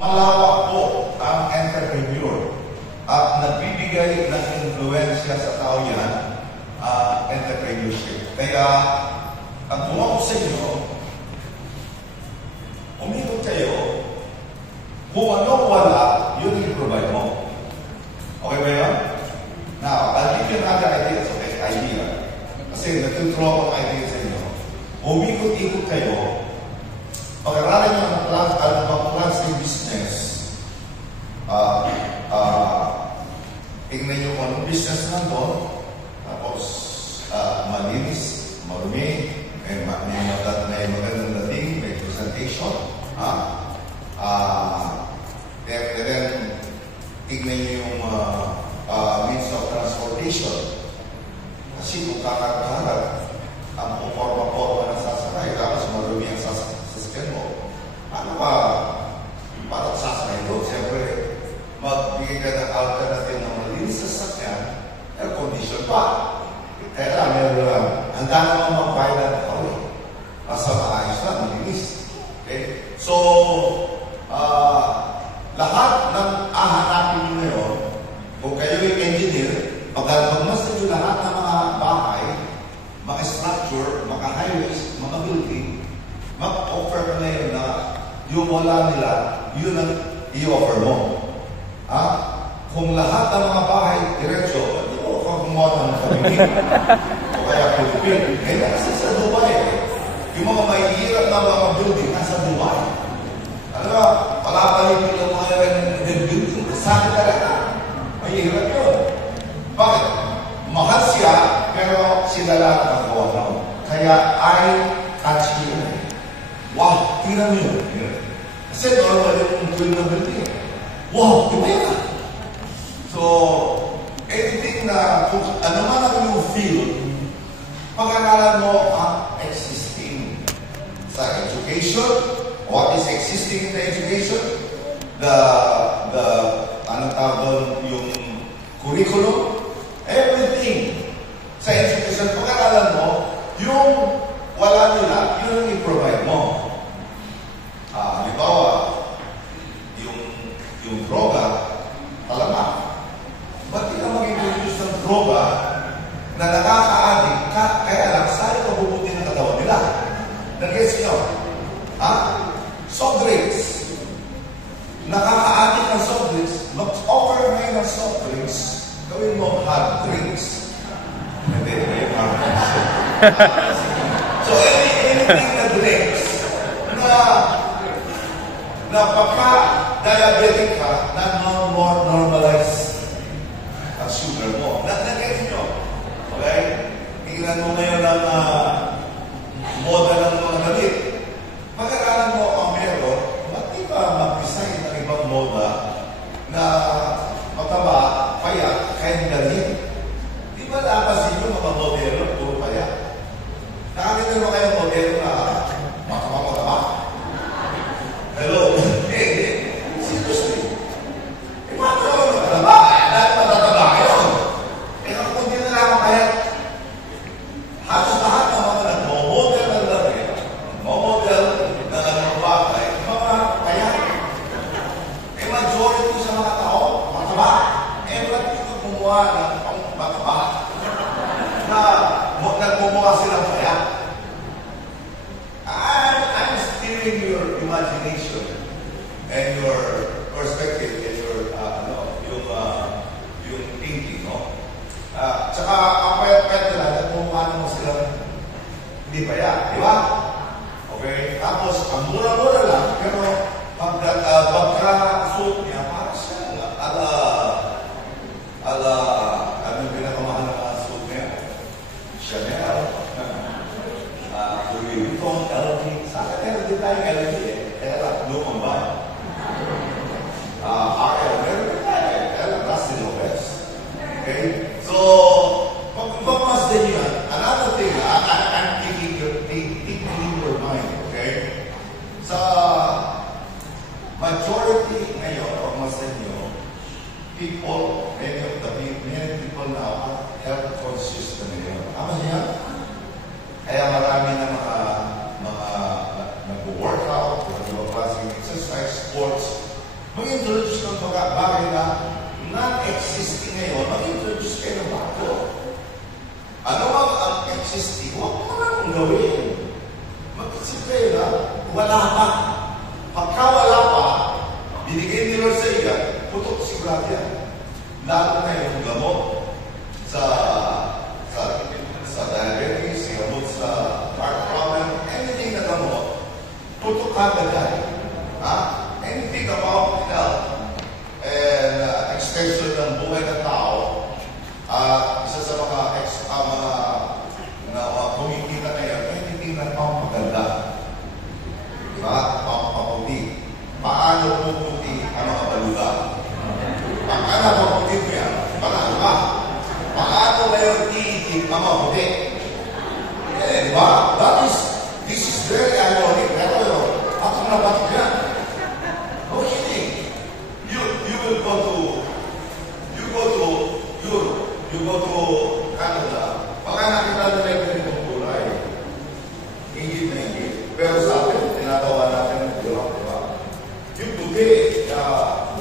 Malawak po ang entrepreneur at nagbibigay ng influensya sa tao yan, entrepreneurship. Kaya, ang tuwa ko sa inyo, umikot kayo, kung ano wala, yun yung provide mo. Okay ba yun? Now, I'll give you another idea. Okay, idea. Kasi nagtutrow ako idea sa inyo. Umikot-ikot kayo, pag-aralan nyo ang plans ng business, tingnan nyo kung anong business nandun, tapos malinis, marumi, may magandang dating, may presentation, then tingnan nyo yung means of transportation. Kasi kung kakarap-karap, ang forma-forma na sasakay, tapos marumi ang sasakyan mo. Ano ba? Parang sasakay doon. Siyempre, magbigay ka ng alternative ng malinis sa sasakyan, air condition pa. Kaya lang, meron lang. Handa naman mag-pilot ako eh. Basta maayos lang, malinis. Okay? So, lahat ng ahanapin nyo ngayon, kung kayo yung engineer, pagmasdan nyo lahat ng mga bahay, mga structure, mga highways, mga building, mag-offer mo na yun na yung wala nila, yun ang i-offer mo. Kung lahat ng mga bahay, diretso, hindi mo kung ng Philippine. O kaya Philippine. Kaya kasi sa Dubai, yung mga mahihirap na mga building, nasa Dubai. Ano ba, palapalipin ng mga building, sabi talaga, mahihirap yun. Bakit? Mahal siya, pero sila lang ang gawa na. Kaya eye-catch yun. Wow, tingnan mo yun. Kasi normal yung tuwing na building. Wow, di ba yan? So, anything na, kung ano man ang yung field, pag-aralan mo ang existing sa education, what is existing in the education, anong tawag doon, yung curriculum, everything sa education, pag-aralan mo, yung wala nila, yun ang i-provide mo. Halimbawa, yung droga, talamak. Ba't di ka mag-introduce ng droga na nakaka-addict ka, kaya lang, saan ito bubuti ng katawan nila? Nag-gets nyo? Soft drinks. Nakaka-addict ng soft drinks, mag-offer ngayon ng soft drinks, gawin mo hard drinks. Hindi, yung hard drinks. So, anything na drinks na pagka-diabetic ka, na no more normalized ang sugar mo. Nag-gets nyo? Okay? Tingnan mo ngayon ang moda ng mga damit. Pag-aralan mo ang meron, ba't di ba mag-design ng ibang moda na mataba, payat, kaya galing? Di ba napasin nyo mga modelo, puro payat? Nakakita mo kayo modelo na mataba? Hello? Seriously? Paano naman mataba? Dahil matataba kayo. Kung hindi na lang kaya, halos lahat ng mga nagmo-model na lari, mo-model na nagmabagay, mga payat. Majority sa mga tao, mataba. Ba't dito gumawa ng mataba? Na nagmumuha silang payat. I'm steering your imagination and your perspective and yung thinking, no? Tsaka, ang payat-payat nila, nagmumukha naman silang hindi payat, di ba? Okay? Tapos, ang mura-mura lang, pero pagka-suit niya, parang siya ano yung pinakamahal na mga suit niya? Chanel, Louis Vuitton, LV. Sa akin, meron din tayong LV eh. Kaya lang, lumang ba? RL, meron din tayo eh. Kaya lang, Rusty Lopez. Okay? So, pag-mas din yun, another thing, I'm thinking your mind, okay? Sa majority ngayon, pag-mas din yun, people, many people now are health conscious na ngayon. Tama niya? Kaya marami na mga nag-workout, mga klaseng exercise, sports, mag-introduce ng mga bagay na non-existing ngayon, mag-introduce kayo ng bago. Ano ang existing? Huwag mo naman gawin. Mag-isip kayo na wala pa. Pagka wala pa, binigay ni Lord sa iya, putok sigurado yan. Lalo na yung gamot sa diabetes, gamot sa heart problem, anything na gamot, putok agad yan. Anything about health and extension ng buhay ng tao, isa sa mga kumikita ngayon, anything na pampaganda. Diba? Pampaputi. Paano puputi ang mga baluga? Paano maputi mo yan? Paano ba? Paano mayroon iitip ang maputi? Diba? This is very ironic. Pero yun, ako na batik yan. No kidding. You will go to Europe, you go to Canada, baka nakita nila yung ganitong kulay. Hingit na hingit. Pero sa atin, tinatawa natin ng Europe, diba? Yung puti,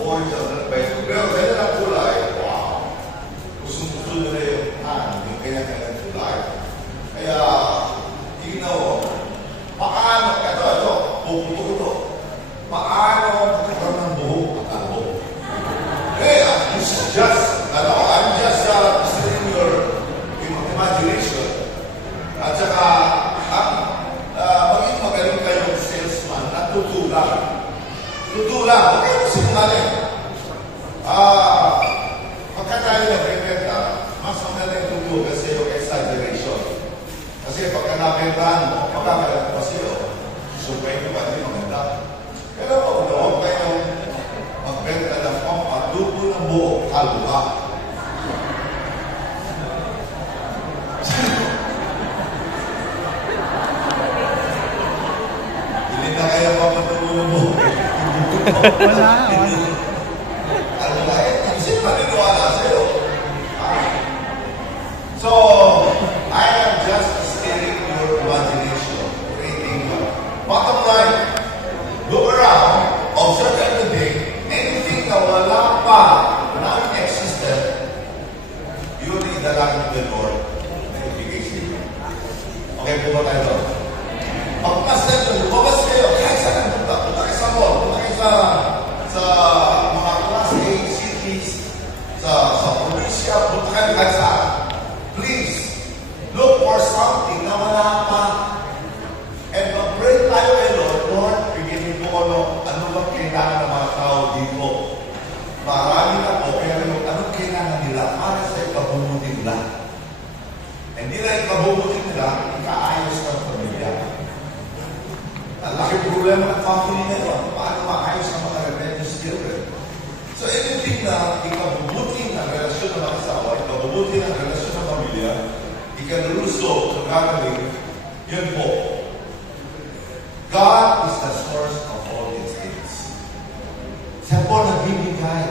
more sa pero ganyan ang kulay, wow! Gusto nila yung kanya-kanya kulay. Kaya, tingnan mo, paano, ito, puputo ito. Paano magkakaroon ng buhok at albo? I'm just studying your imagination. At saka, maging magaling kayong salesman na tutulang. Tutulang, huwag kayo sinungaling. Pagka tayo nagbibenta, mas magaling tutulang sa iyo exaggeration. Kasi pagka nabentahan mo, magkakalang pa sa iyo. Susumpay mo ba, hindi maganda. Pero huwag kayong magbenta ng pampadugo ng buo, kalbuha. Hindi na kayo pampadugo ng buo. Wala. Kalbuha eh. Sino maniniwala sa'yo? So, I am just steering your imagination, creating bottom line. Look around, observe everything, anything na wala pa, non-existent, yun ay idalangin ng Lord na ibigay sa iyo. Okay, po ba tayo doon? Pagkas na ito, lumabas kayo, kahit saan ang punta, punta kayo sa mall, punta kayo sa mga class A cities, sa probinsya, punta kayo kahit saan. Please, look for something na wala pa. And mag-pray tayo kay Lord, Lord, bigyan mo ano bang kailangan ng mga tao dito. Marami na po, pero anong kailangan nila para sa ikabubuti nila. Hindi na ikabubuti nila, ikaayos ng pamilya. Ang laki problema ng family na yun. Paano maayos ng mga rebellious children? So anything na ikabubuti ng relasyon ng mga asawa, ikabubuti ng relasyon ng pamilya, ikalulusot ng gagawin, yun po. God is the source of all these things. Siya po nagbibigay.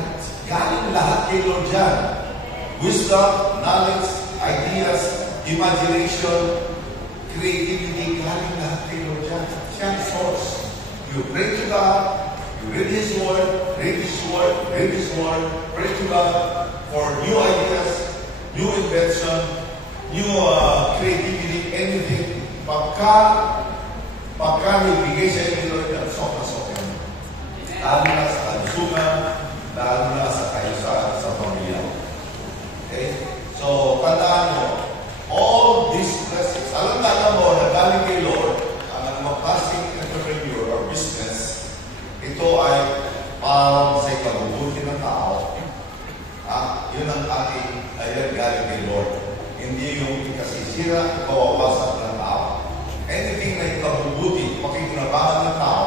Galing lahat kay Lord dyan. Wisdom, knowledge, ideas, imagination, creativity, galing lahat kay Lord dyan. Siya ang source. You pray to God, you read His Word, read His Word, read His Word, pray to God for new ideas, new invention, new creativity, anything. Pagka nibigay sa inyo Lord yan, soka-soka. Lalo na sa kalusugan, lalo na sa kayo sa pamilya. Okay? So, tandaan mo, all these blessings, alam mo na galing kay Lord, ang mag-passing entrepreneur or business, ito ay parang sa ikabubuti ng tao. Yun ang ating ayan galing kay Lord. Hindi yung ikasisira, ikawawasan ng tao. Anything na ikabubuti, pakikinabangan ng tao,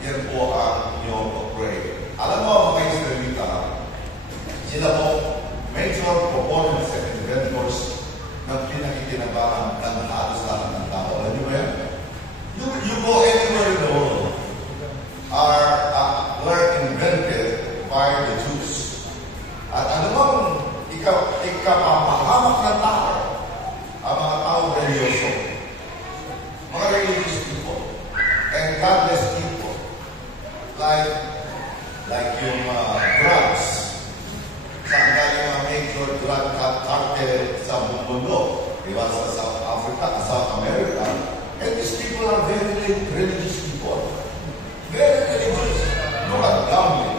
yan po ang inyong pag-pray. Alam mo, mga Israelita, sila po major proponents and inventors ng pinakikinabangan ng halos lahat ng tao. Alam niyo ba yan? You go anywhere in the world were invented by the Jews. At ano bang ikapamahamak ng tao? Ang mga tao religyoso. Mga religious people and godless people like like yung drugs. Saan galing mga major drug cartel sa buong mundo? Diba sa South Africa, South America. And these people are very religious people. Very religious. Look at gambling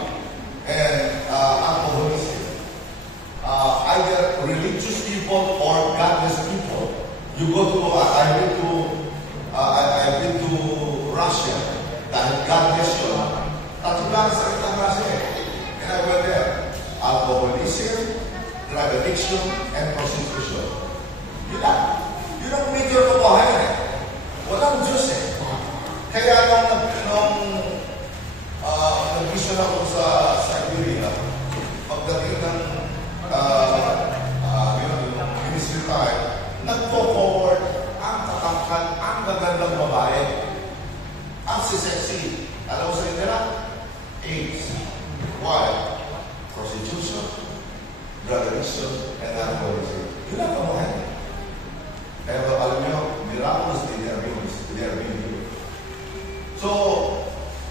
and alcoholism. Either religious people or godless people. You go to, I've been to Russia. Dahil godless yun. Tatlo lang sa itang Russia eh. And I went there. Alcoholism, drug addiction, and prostitution. Yun lang. Yun ang major kabahayan eh. Walang Diyos eh. Kaya nung nag-mission ako sa Siberia, pagdating ng ministry time, nagpo-forward ang tatangkad, ang magandang babae, ang sexy. Alam mo sa nila? AIDS. Why? Prostitution, drug addiction, and alcoholism. Yun ang kabahayan. Pero alam nyo, miraculously, they are being healed. So,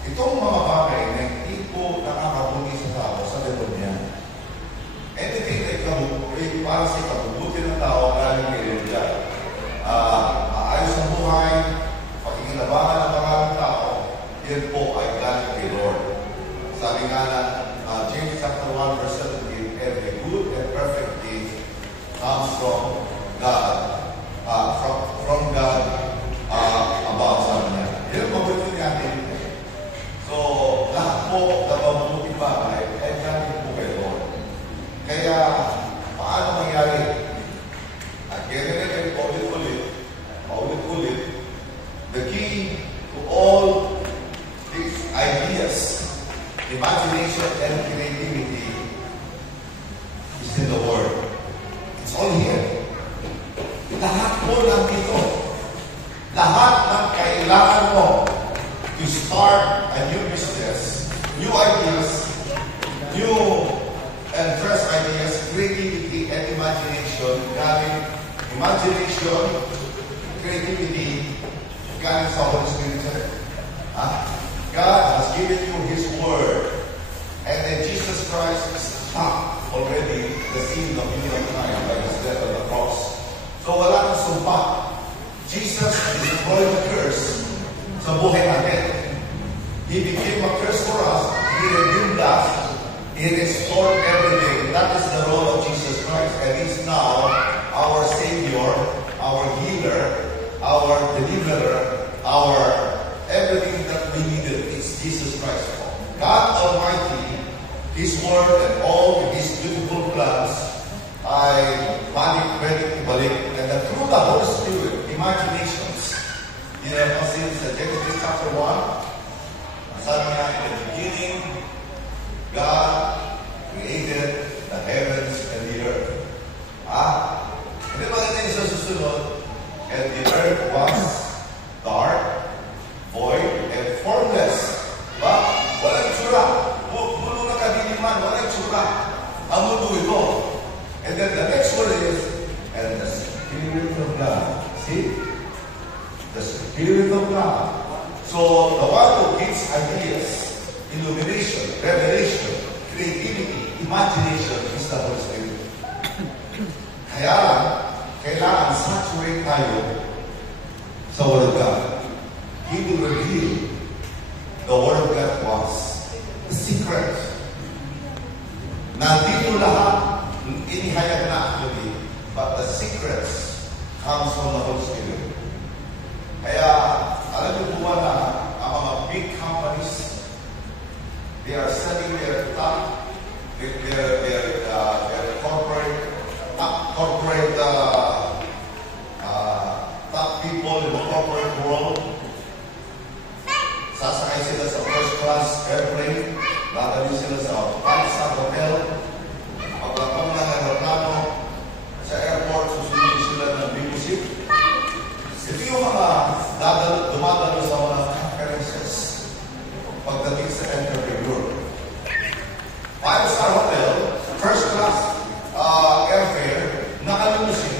itong mga bagay na hindi po nakakabuti sa tao sa level niya. Anything na para sa ikabubuti ng tao, galing kay Lord God. Maayos ang buhay, pakikinabangan ng mga tao, yan po ay galing kay Lord. Sabi nga na, James chapter 1 verse 17, every good and perfect gift comes from God. From God above sa niya. Yan ang mabuti natin. So, lahat po na mabuti bagay ay galing po kay Lord. Kaya, paano mangyari? Again and again, paulit-ulit, the key to all these ideas, imagination and creativity is in the Word. It's all here. Lahat po nandito. Lahat ng kailangan mo to start a new business, new ideas, new and fresh ideas, creativity and imagination, creativity, galing sa Holy Spirit. God has given you His Word, and then Jesus Christ stopped already the sin of humankind by His death on the cross. So wala nang sumpa. Jesus is destroying the curse sa buhay natin. He became a curse for us. He redeemed us. He restored everything. That is the role of Jesus Christ. And He's now our Savior, our healer, our deliverer, our everything that we needed. It's Jesus Christ. God Almighty, His Word and all His beautiful plans ay ready to balik. And then through the Holy Spirit, imaginations. Kasi sa Genesis chapter 1, sabi niya, in the beginning, God created the heavens and the earth. Hindi maganda yung sa susunod, and the earth was dark, void, and formless. Walang tsura. Puno na kadiliman, walang tsura. Ang mundo ito. And then the next word is, and the Spirit of God. See? The Spirit of God. So, the one who gives ideas, illumination, revelation, creativity, imagination is the Holy Spirit. Kaya lang, kailangan saturate tayo sa Word of God. He will reveal the Word of God to us. The secret. Nandito lahat, inihayag na actually, but the secrets comes from the Holy Spirit. Kaya, alam niyo po na ang mga big companies, they are selling their top, their corporate top people in the corporate world. Sasakay sila sa first class airplane, dadali sila sa 5-star hotel, paglatong ng aeroplano, sa airport, susunod sila ng limousine. Ito yung mga dumadalo sa mga conferences pagdating sa entrepreneur. 5-star hotel, first class airfare, nakalimusin.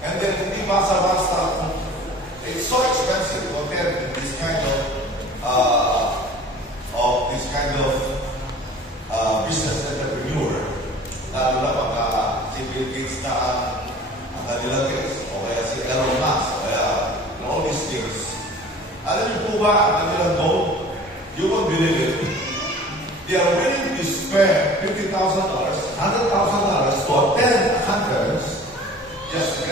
And then, hindi pa sa basta, it's so expensive compared to this kind of kind of business entrepreneur, lalo na pagka si Bill Gates na ang kanilang guest, o kaya si Elon Musk, o kaya all these things. Alam niyo po ba ang kanilang goal? You won't believe it. They are willing to spend $50,000, $100,000 to attend a conference just to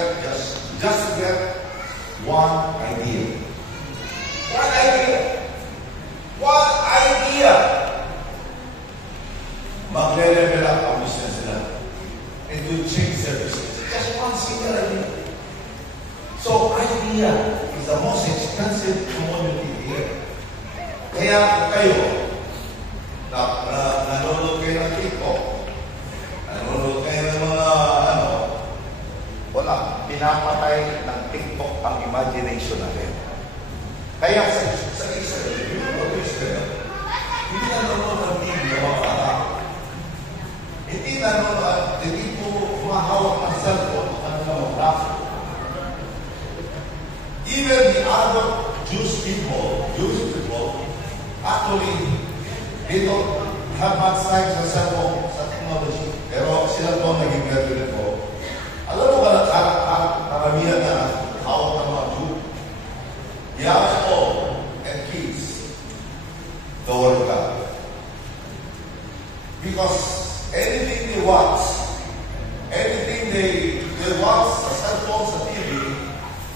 get one idea. One idea. One idea. Magre-level up ang business nila. It will change their business. Just one single idea. So, idea is the most expensive commodity here. Kaya kayo, nanonood kayo ng TikTok, nanonood kayo ng mga wala, pinapatay ng TikTok ang imagination natin. Kaya sa Israel, hindi nanonood ng TV ng mga bata. Hindi nanonood, hindi po humahawak ng cellphone o kanilang laptop. Even the other Jewish people, actually, they don't have much time sa cellphone, sa technology. Pero sila po naging graduate po. Alam mo ba na karamihan na hawak ng mga Jew? Young all and kids, the Word of God. Because anything they watch, anything they watch sa cellphone, sa TV,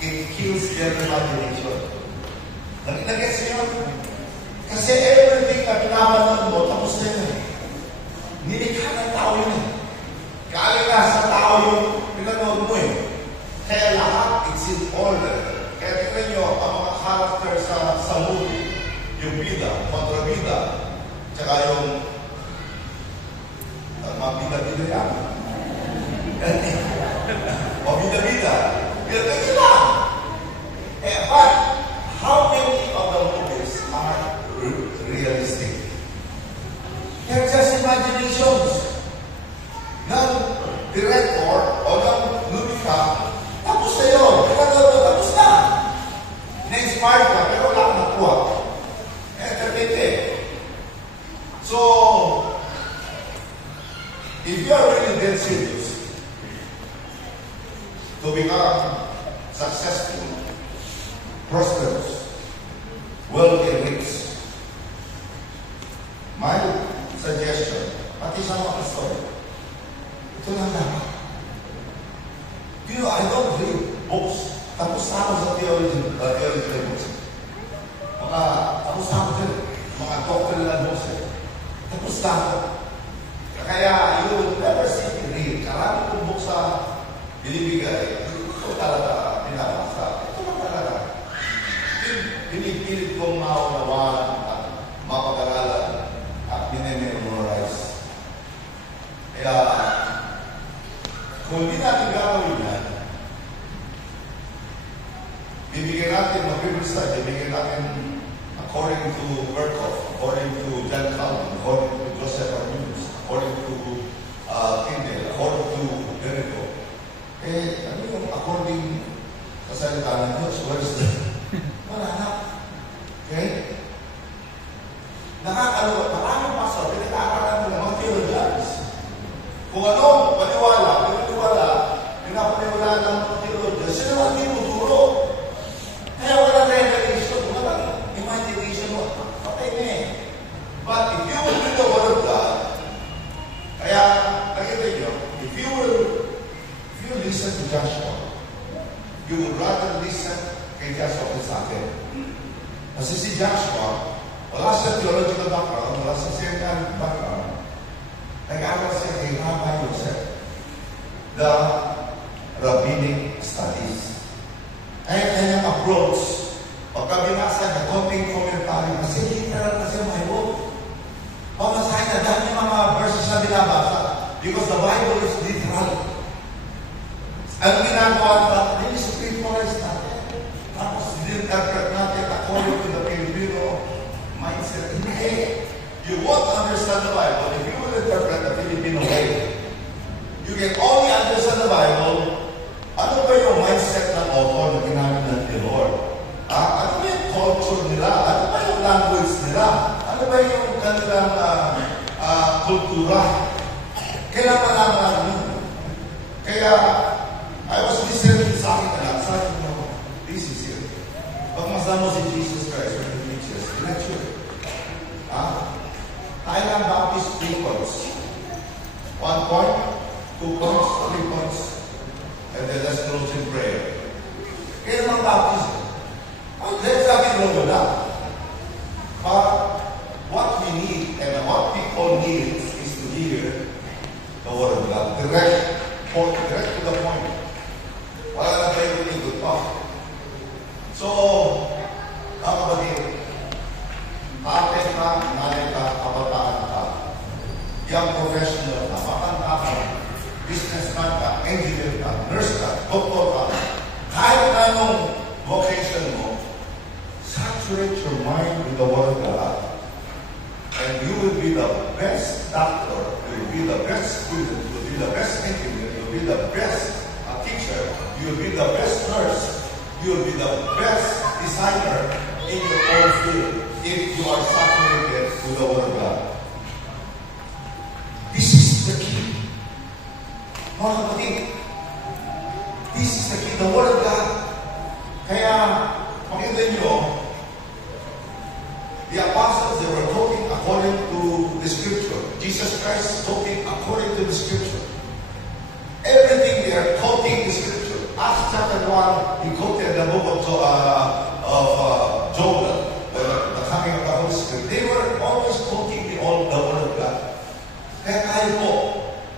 it kills their imagination. Nag-gets niyo? Kasi everything na pinapanood mo, tapos na yun. Nilikha ng tao yun. Kaya nga sa tao yung pinanood mo eh. Kaya lahat, it's in order. Kaya tingnan nyo, ang mga character sa movie, yung bida, kontrabida, tsaka yung mga bida-bida yan. O bida-bida. Bida-bida lang. But, how many of the movies are realistic? They're just imaginations. Ng director o ng lumika, tapos na yun. Tapos na. Na-inspired ka, pero wala ka nakuha. Entertainment. So, if you are really dead serious to become successful, prosperous, wealthy, and rich, my suggestion, pati sa mga pastor, ito lang dapat. I don't read books. Tapos na ako sa theology books. Tapos na ako din. Mga doctrinal books. Tapos na ako. Kaya, you will never see me read. Karami kong books sa binibigay. Ito talaga pinabasa. Ito lang talaga. Pinipilit kong maunawalan at mapag-aralan at minimemorize. Kaya, kung hindi natin gagawin yan, bibigyan natin, mag-reverse tayo, bibigyan natin according to Berkhoff, according to John Calvin, according to Joseph Arminius, according to Tyndale, according to Jericho. Ano yung according sa salita ng Diyos? Where's the... Wala na. Okay? Nakakaluwa. Maraming pastor, pinag-aaralan mo ng mga theologians. Kung ano, paniwala, pinapaniwala ng mga theologians, sino ang hindi mo turo? Kaya wala revelation, wala imagination, patay na eh. But if you will read the Word of God, kaya, nakita nyo, if you listen to Joshua, you would rather listen kay Joshua kay sa akin. Kasi si Joshua, wala sa theological background, wala sa seminary background, nag-aaral siya kay Rabbi Yosef, the rabbinic studies. Kaya kanyang approach, pagka binasa na konting komentary, kasi literal kasi may book. Pamasahin na dahil yung mga verses na binabasa, because the Bible is literal. Ang ginagawa natin, scripturize natin. Tapos interpret natin according to the Filipino mindset. Hindi. You won't understand the Bible if you will interpret the Filipino way. You can only understand the Bible. Ano ba yung mindset ng author na ginamit ng Lord? Ano ba yung culture nila? Ano ba yung language nila? Ano ba yung kanila kanilang kultura. Kailangan natin yun. Kaya, I was listening sa akin na lang. Sabi ko, this is it. Pag masama si Jesus Christ when he teaches, lecture. Thailand Baptist 3 points. 1 point, 2 points, 3 points. And then let's close in prayer. Kaya naman baptism. There's nothing wrong with that. But what we need and what people need is to hear the Word of God. Direct to the point. Wala na tayo good talk. So, mga kapatid, kapit ka, nanay ka, kabataan ka, young professional ka, makanta ka, businessman ka, engineer ka, nurse ka, doktor ka, kahit anong vocation mo, saturate your mind with the Word of God, and you will be the best doctor, you will be the best student, you will be the best engineer, you will be the best teacher, you will be the best nurse, you will be the best designer in your own field if you are saturated with the Word of God. This is the key. Mga kapatid, this is the key, the Word of God. Kaya, pakinggan nyo, the apostles, they were talking according to the Scripture. Jesus Christ talking according to the Scripture. Everything they are quoting the Scripture. Acts chapter 1, he quoted the book of Joel, the coming of the Holy Spirit. They were always quoting the Word of God. Kaya tayo po,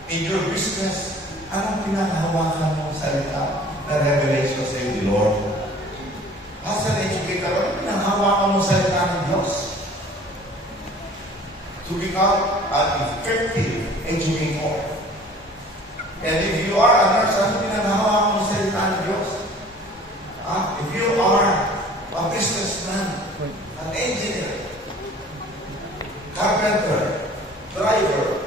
in your business, anong pinakahawakan mong salita na revelation sa iyo, the Lord? As an educator, anong pinakahawakan mong salita ng Diyos? To become an effective educator. And if you are a nurse, anong pinakahawakan mong salita ng Diyos? If you are a businessman, an engineer, carpenter, driver,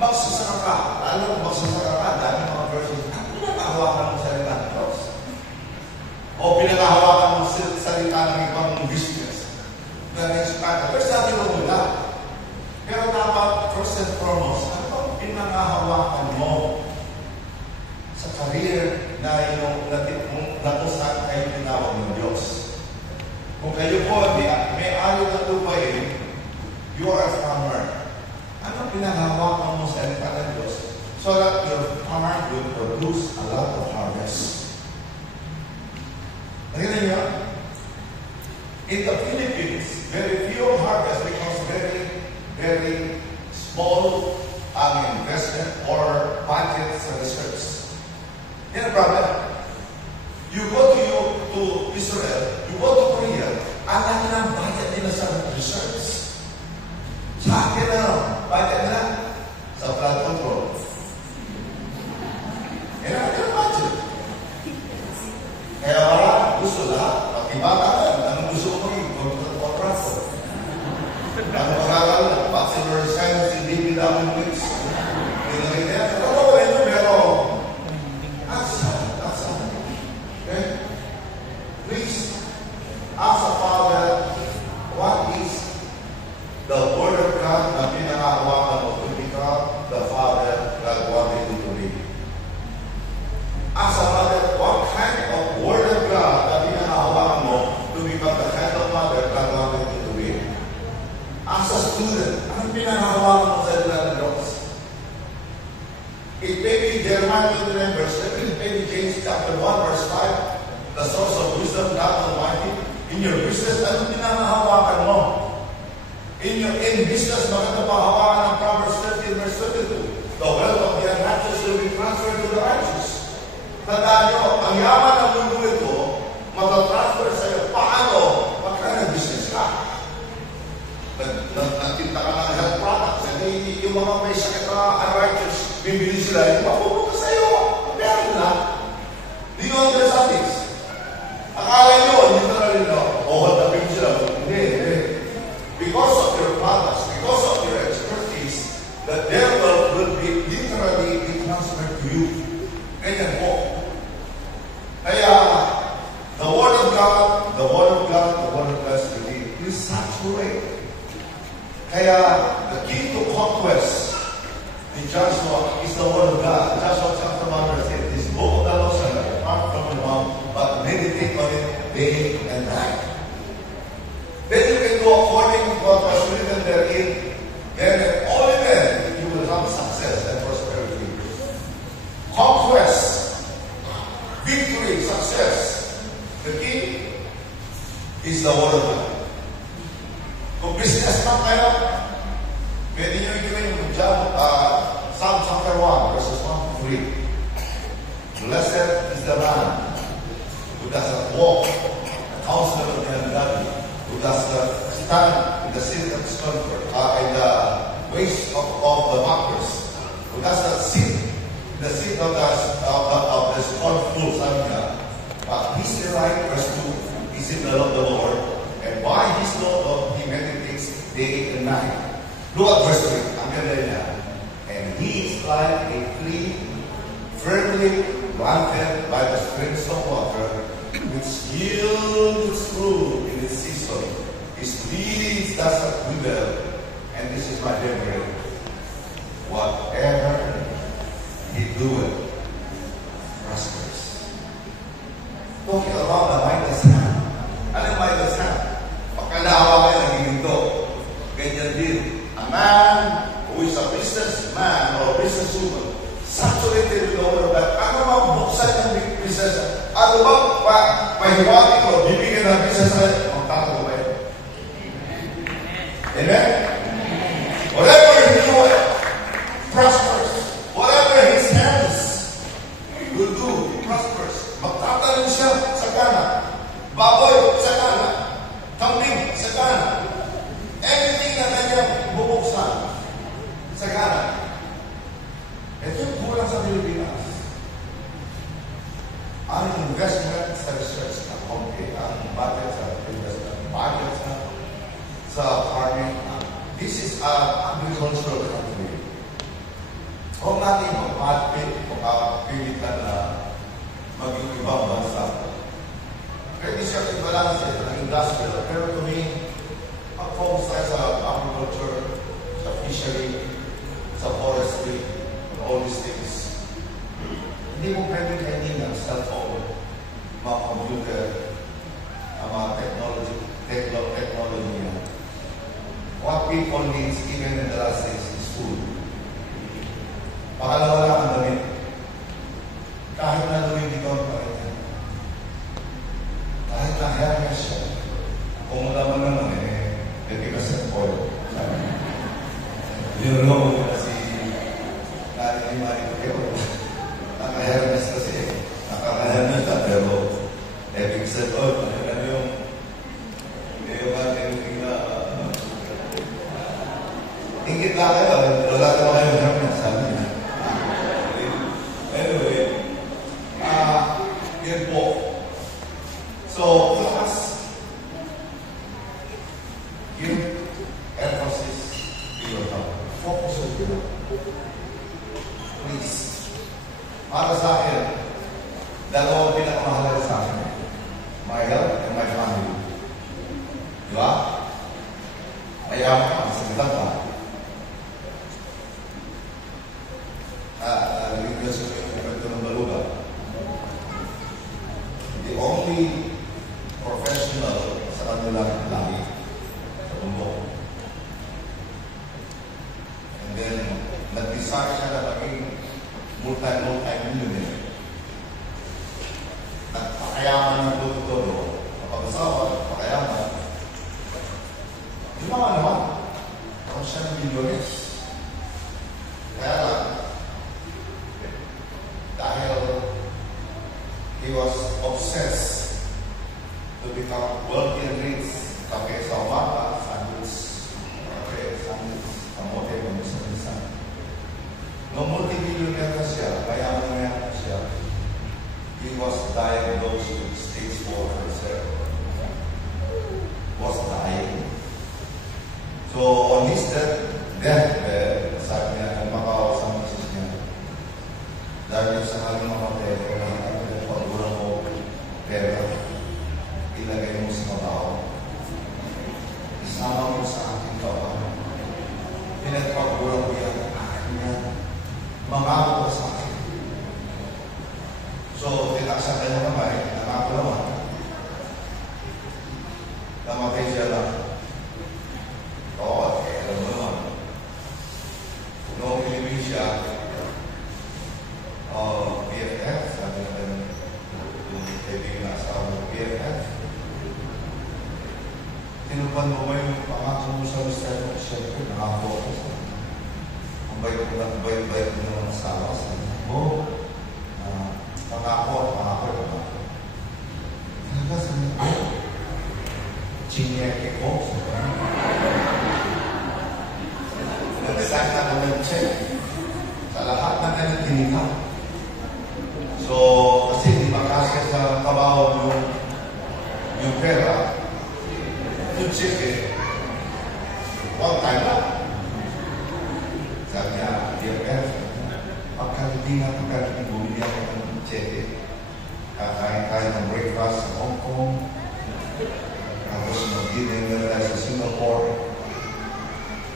magsasaka ka, lalo kung magsasaka ka, dami mga versions, ang pinakahawakan mong salita ng Diyos? O pinakahawakan mong salita ng ibang business na nag-start. There's nothing wrong with that. Pero dapat, first and foremost, ano bang pinakahawakan mo sa career na natusan kayo tinawag ng Diyos? Kung kayo po may ayaw na lupain, you are a farmer. Anong pinakahawakan mo sa salita ng Diyos so that your farm will produce a lot of harvest? Nakita niyo? In the Philippines, very few harvest because very small investment or budget sa research. Yan ang problem. You go to Israel, you go to Korea, ang laki ng budget nila sa research. Sa akin na, budget nila sa flood control. Yan ang budget. Kaya wala, gusto lahat. Pag-ibaka ka, anong gusto mo rin? Contractor. Ano pag-aral na? Bachelor of Science in David Economics. Pinagin niya. Pero ito, pero that's okay? Please, ask the Father, what is the Word of God na pinakahawakan mo to become the Father God wanted you to be? Ask the Father, what kind of Word of God na pinakahawakan mo to become the kind of Mother God wanted you to be? As a student, anong pinakahawakan mo sa salita ng Diyos? It may be Jeremiah 29 verse 7, it may be James chapter 1 verse 5, the source of wisdom, God Almighty. In your business, anong pinakahawakan mo? In business, maganda pa hawakan ng Proverbs 13 verse 32. The wealth of the unrighteous will be transferred to the righteous. Tandaan nyo, ang yaman ng mundo ito, matatransfer sa iyo. Paano? Magkano business ka? Nagtinta ka ng health products. Hindi yung mga may sakit na unrighteous, bibili sila, yung mapupunta sa iyo. Meron na. Do you understand this? Akala nyo, hindi na rin na, hatapin sila. Hindi. Because of your products, because of your expertise, the devil will be literally transferred to you. Ganyan po. Kaya, the Word of God is really saturate. Kaya, the key to conquest in Joshua is the word of God. Joshua chapter 1 verse 8. This book of the law shall not depart from your mouth, but meditate on it day and night. Then you can go according to what was written therein. Then only then you will have success and prosperity. Conquest, victory, success. The key is the word of God. Kung businessman kayo, pwede nyo gawin yung Psalm chapter 1, verses 1 to 3. Blessed is the man who does not walk the counsel of the ungodly, who does not stand in the seat of discomfort, in the ways of the mockers, who does not sit in the seat of the scornful, sabi niya. But his delight, verse 2, is in the law of the Lord, and by his law he meditates day and night. Look at verse 3. Ang ganda niya. And he is like a tree firmly planted by the springs of water, which yields fruit in its season. His leaves does not wither, and this is my favorite. Whatever he doeth prospers. Talking about the Midas hand. Ano yung Midas hand? Pagkalawa kayo naging ito. Ganyan din. A man who is a businessman or businesswoman saturated with the word of God. Ano bang buksan ng business? Ano bang pahiwatig o bibigyan ng business na magtatago ba yun? Amen? Whatever he do, prospers. Whatever his hands will do, prospers. Magtatanong siya sa kana. Baboy sa kana. Kambing sa kana. Everything na kanyang bubuksan sa kana. Ito yung kulang sa Pilipinas. Ang investment sa research na konti, ang budget sa investment, budget sa farming. This is an agricultural country. Huwag natin magpapilitan na maging ibang bansa. Pwede siya i-balance ng industrial. Pero to me, mag-focus tayo sa agriculture, sa fishery, sa forestry, all these things. Hindi mo pwede kainin ng cellphone, mga computer, mga technology yan. What people needs even in the last days is food. Pakalawa lang ang damit. Kahit na Louis Vuitton pa rin yan. Kahit na Hermes siya. Kung laman naman nagkikasin oil. You know, kasi ni Mario Keo. Naka-Hermes kasi. Naka-Hermes na, pero ebig said, ano yung ingit lang kayo. Wala naman kayo Hermes. Sabi niya. Anyway, yun po. So, focus. Give emphasis to your health. Focus on your health. Please. Para sa akin, dalawang pinakamahalaga sa akin. My health and my family. Di ba? Mayaman ka, masagitan ka. Nagiglas ko yung kwento ng baluga. The only professional sa kanilang lahi sa mundo. And then, nag-desire siya na maging multi-millionaire. Nagpakayaman ng todo-todo. Kapag-asawa, nagpakayaman. Di ba naman? Ako siya ng millionaires. Kaya lang, dahil he was obsessed to become wealthy and rich. Kape sa umaga, sandwich, kape, sandwich, kamote, mamisan-misan. Nung multi-millionaire na siya, mayaman na siya, he was diagnosed with stage 4 cancer. Was dying. So on his death pinagpagulang ko yan, akin yan. Mangako ka sa akin. So, tinaksa kayo kamay, nangako naman. Namatay siya lang. Oo, alam mo naman. Noong ilibig siya, BFF, sabi natin, yung kaibigan na asawa ng BFF, tinupan mo ba yung pangako mo sa Mr. Siyempre, nangako ako sa ang bait mo ng asawa sa mo. Pangako. Talaga sa mga chinyeke ko. Nag-design na ko ng check sa lahat ng nagtinika. So, kasi di ba kasi sa kabaw yung pera, yung check one time lang. Sabi niya, BFF, pagkaliting bumili ako ng check. Kakain tayo ng breakfast sa Hong Kong. Tapos mag-dinner tayo sa Singapore.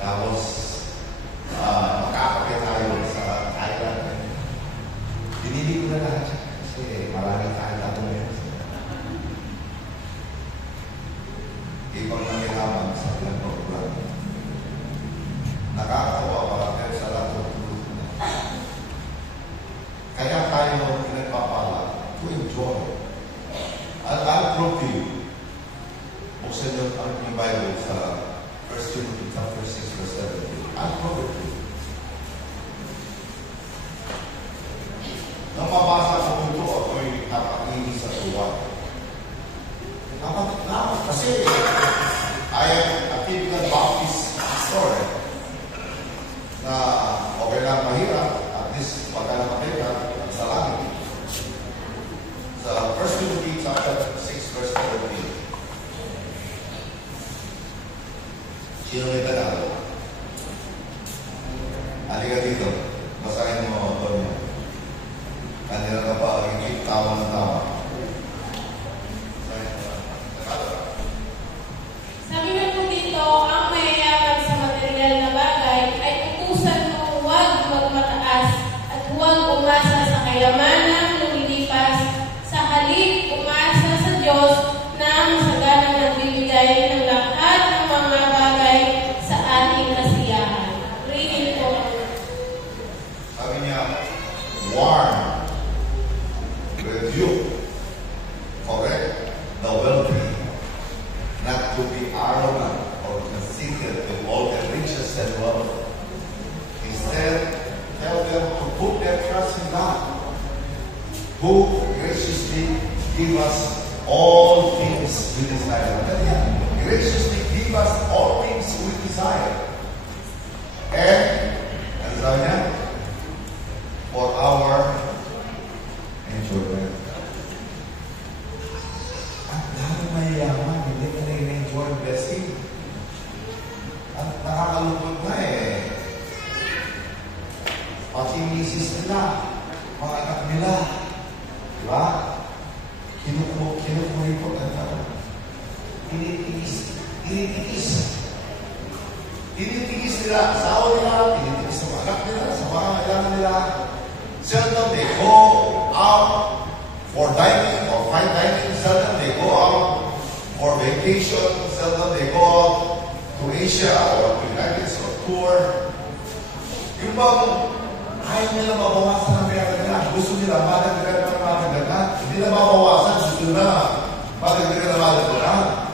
Tapos makakape tayo sa Thailand. Pinili ko na lahat siya kasi maraming Thailand ko ngayon. Ibang nangyayabang sa ilang program. Nakakatawa para tayo sa lahat ng tulog. Kaya tayo pinagpapala to enjoy. I'll prove to you. Buksan nyo ang Bible sa 1 Timothy chapter 6 verse 7. I'll prove it to you. Nang mabasa ko ito, ako'y napakinig sa tuwa. Kasi I am a typical Baptist pastor na okay lang mahirap, at least pagkakamakita sa langit. Sa 1 Timothy chapter 6 verse 17. Sino may tanong? Halika dito. Basahin mo ito niyo. Kanina ka pa, hindi tawa ng tawa. Sabi mo po dito, ang mayayaman sa material na bagay ay utusan mo huwag magmataas at huwag umasa sa kayamanang lumilipas, sa halip umasa sa Diyos na masaganang nagbibigay ng lahat ng mga bagay sa ating kasiyahan. Reading po. Sabi niya, warn, rebuke, correct the wealthy, not to be arrogant or conceited with all their riches and wealth. Instead, tell them to put their trust in God, who graciously give us all things we desire. Graciously give us all things we desire. And, ano sabi niya? For our enjoyment. At dahil mayayaman, hindi mo na in-enjoy blessing. At nakakalungkot na pati misis nila, mga anak nila, diba? Kinukuri po ang tao. Tinitiis nila, asawa nila, tinitiis sa mga anak nila, sa mga kailangan nila. Seldom they go out for dining or fine dining. Seldom they go out for vacation. Seldom they go out to Asia or to United States or tour. Yung bang ayaw nila mabawasan ang pera nila. Gusto nila madagdagan pa madagdagan. Hindi na mabawasan. Gusto nila madagdagan na madagdagan.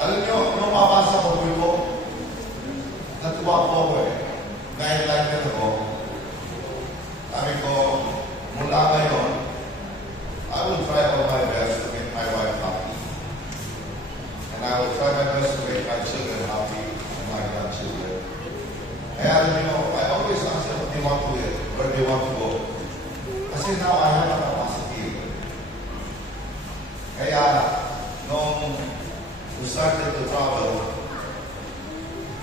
Alam nyo, nung mabasa ko po ito, natuwa po ako Na-enlighten ako. Sabi ko, mula ngayon, I will try all my best to make my wife happy. And I will try my best to make my children happy and my grandchildren. And you know, I always ask them what they want to eat, where they want to go. Kasi now I have a capacity. Kaya, nung we started to travel,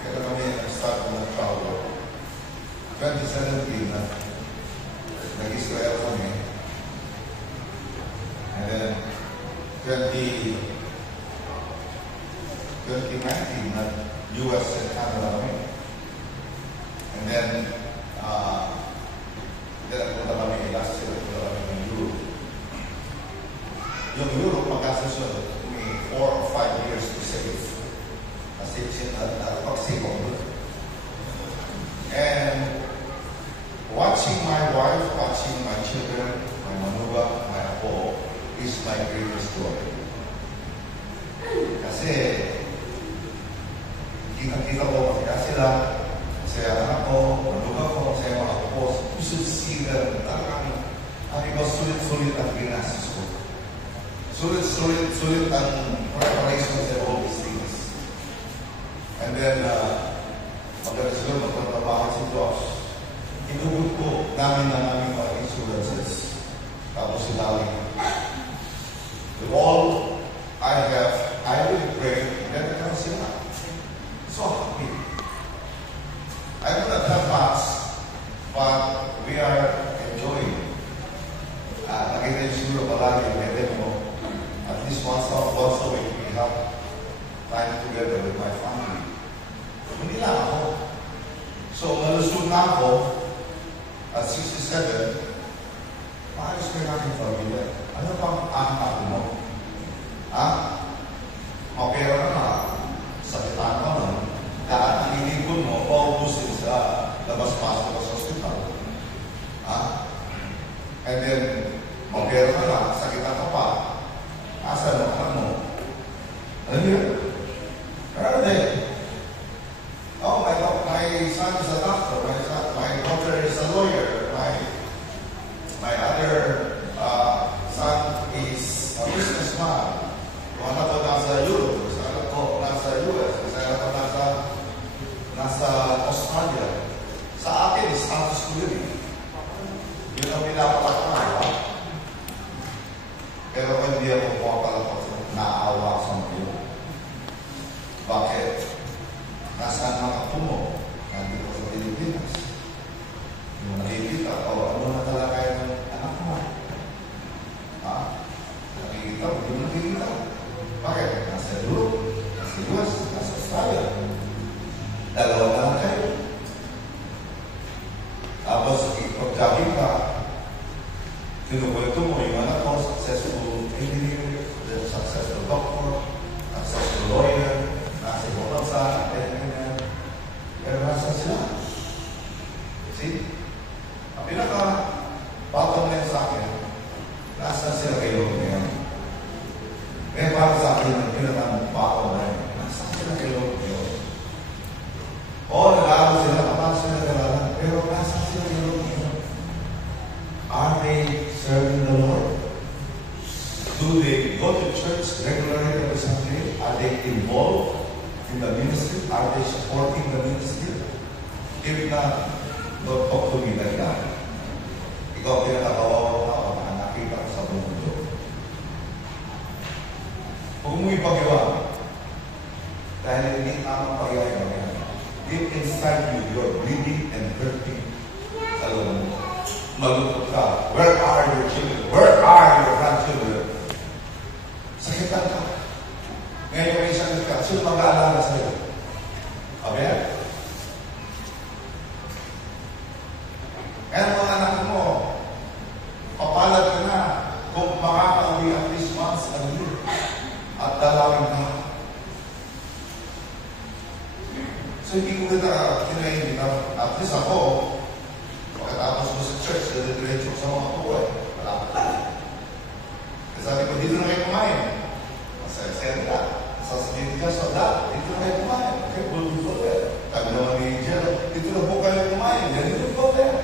kaya kami start to travel, 2017 na, nag-Israel kami. And then, 2019 na, US and Canada kami. And then nagpunta kami last year, nagpunta kami ng Europe. Yung Europe, magkasusunod, may 4 or 5 years to save. Kasi nakapag-save ako doon. And watching my wife, watching my children, my manuba, my apo, is my greatest joy. Kasi kita-kita ko, kaya sila, saya anak ko, manuba ko, saya mga apo, you should see them. Talagang, ko, sulit-sulit ang ginasis ko. Sulit ang preparation sa all these things. And then, pagdating siguro magpapabakit si Josh, inugot ko namin na namin mga insurances. Tapos sila with all I have, I will pray, and then I sila. So happy. I will not have much, but we are enjoying. Nakita yung siguro palagi, may mo. At least once a week, we have time together with my family. Hindi lang ako. So, nalusog na ako at 67, maayos kayo natin pamilya. Ano pang anak mo? Ha? Mapera na na. Sakitan ka na. Lahat ang inipon mo, paubusin sa labas-pasok sa hospital. Ha? And then, mapera na na. Sakitan ka pa. Asan mo? Ano? Ano yun? Where are they? Oh, my son is a doctor. My daughter is a lawyer. My other son is a businessman. Yung anak ko nasa Europe. Yung anak ko nasa US. Yung anak ko nasa Australia. Sa akin, status ko yun. Yun ang pinapakatama. Pero hindi ako pumapalapot. Naawa sa mga. Bakit? Nasaan mga apo mo? Nandito sa Pilipinas. Yung nakikita, ano na talaga yung anak mo? Ha? Nakikita mo, yung nakikita. Bakit? Nasa Europe, nasa US, nasa Australia. Dalawa na lang kayo. Tapos, ipag-jogging ka. Kinukwento mo yung anak mo, successful engineer, successful doctor, successful lawyer, nasa ibang sa pero nasa sila. See? Ang pinaka-bottom line sa akin, nasa sila kayo ngayon. Kaya para sa akin, ang pinaka-bottom line, nasa sila kayo ngayon. Oo, nag-aaral sila, kapag sila nag-aaral, pero nasa sila kayo ngayon. Are they serving the Lord? Do they go to church regularly every Sunday? Are they involved in the ministry? Are they supporting the ministry? If not, don't talk to me like that. Ikaw pinakakawawa na ako na nakita ko sa mundo. Huwag mo ipagawa. Dahil hindi tamang pagyayaw yan. Deep inside you, you're bleeding and hurting sa loob mo. Malungkot ka. Where are your children? Where are your grandchildren? Sakitan ka. Ngayon may sakit ka. Sino mag-aalala sa'yo? Amen? Kaya mga anak mo, papalad ka na kung makakauwi at least once a year at dalawin ka. So hindi ko kita kinainin na at least ako, pagkatapos mo sa church, diretso sa mga tuwa. Wala ka tayo. Kasi sabi ko, dito na kayo kumain. Masaya-saya ka. Sasabihin ka sa dati, dito na kayo kumain. Okay, we'll go there. Sabi naman ni Jero, dito na po kayo kumain. Then we'll go there.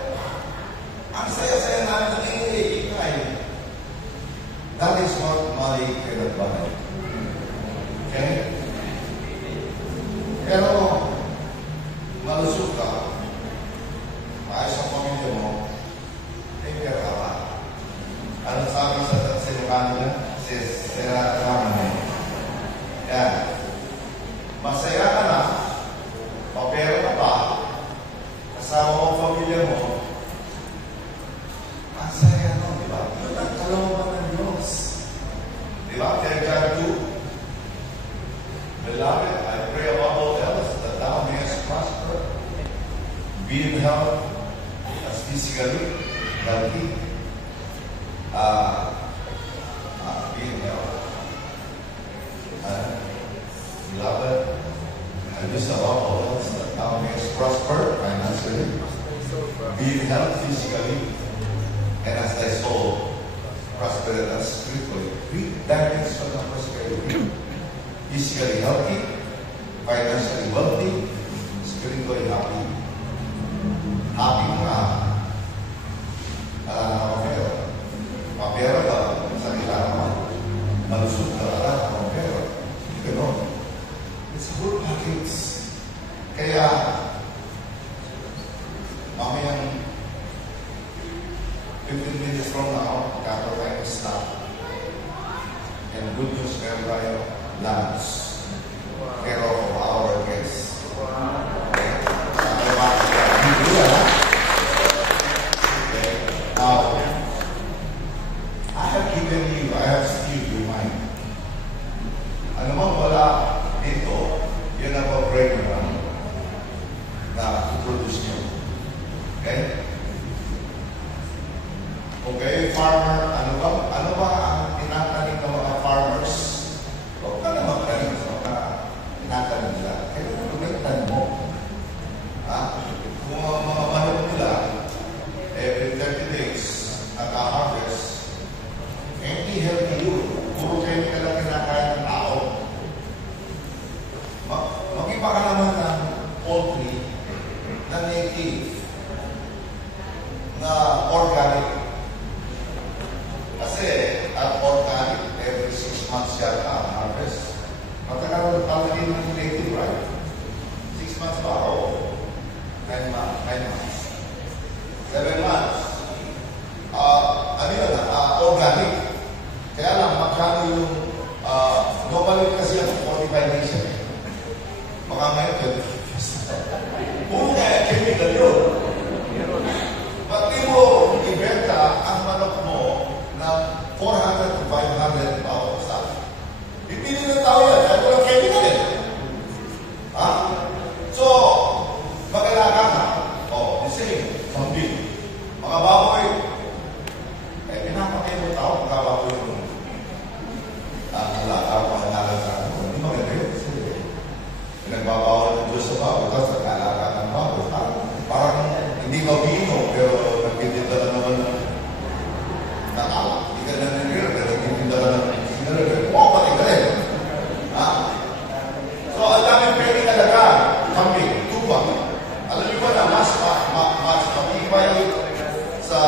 Ang saya-saya namin ng ingay. That is what money cannot buy. Okay? Pero, malusog ka, maayos ang pamilya mo, take care ka pa. Anong sabi sa sinukano na? Sira naman. Yan. Masaya being health, physically healthy, being healthy. Beloved, I wish above all else that thou mayest prosper financially, being healthy physically, and as thy soul prospereth and spiritually. Three dimensions of prosperity: physically healthy, financially wealthy, spiritually happy. Happy nga, mapera ka sa kailangan, malusog ka ka, mapera. Ganon. It's a whole package. Kaya, mamayang 15 minutes from now, kakaroon tayo ng stop. And good news, meron tayo lunch. Pero of our guests. Now, I have given you, I have still your mind. Ano mang wala dito, yun ang pag-break na produce nyo. Okay? Okay, farmer, ano ba ang tinatanim ng mga farmers? Huwag ka na magtanim sa mga tinatanim nila. Kaya lumagtan mo. Kung mga manok nila, every 30 days, naka-harvest, hindi healthy yun. Puro chemical lang kinakain ng tao. Mag-iba ka naman ng poultry na native, na organic. Kasi, ang organic, every 6 months yata ang harvest. Matagal din ng native, right? 6 months ba? O 9 months. 7 months. Organic. Kaya lang, magkano yung normally kasi ang 45 days yan. Baka ngayon, puro kaya chemical yun. Pati mo ibenta ang manok mo ng 400 to 500 pounds. Pipili ng tao yan. Kaya walang chemical yan. So, mag-alaga ka. The same. Kambing. Mga baboy. Pinapakay mo tao, mga baboy mo. Alaga ko, alaga ko. Hindi maganda yun. Pinagbabawal ng Diyos sa baboy. Tapos nag-alaga ng baboy. Parang hindi mabino, pero nagtitinda ka naman ng nakala. Hindi ka na nilira, pero nagtitinda ka ng sinalaga. Pati ka rin. So, ang daming pwede talaga. Kambing, tubang. Alam niyo ba na mas matibay sa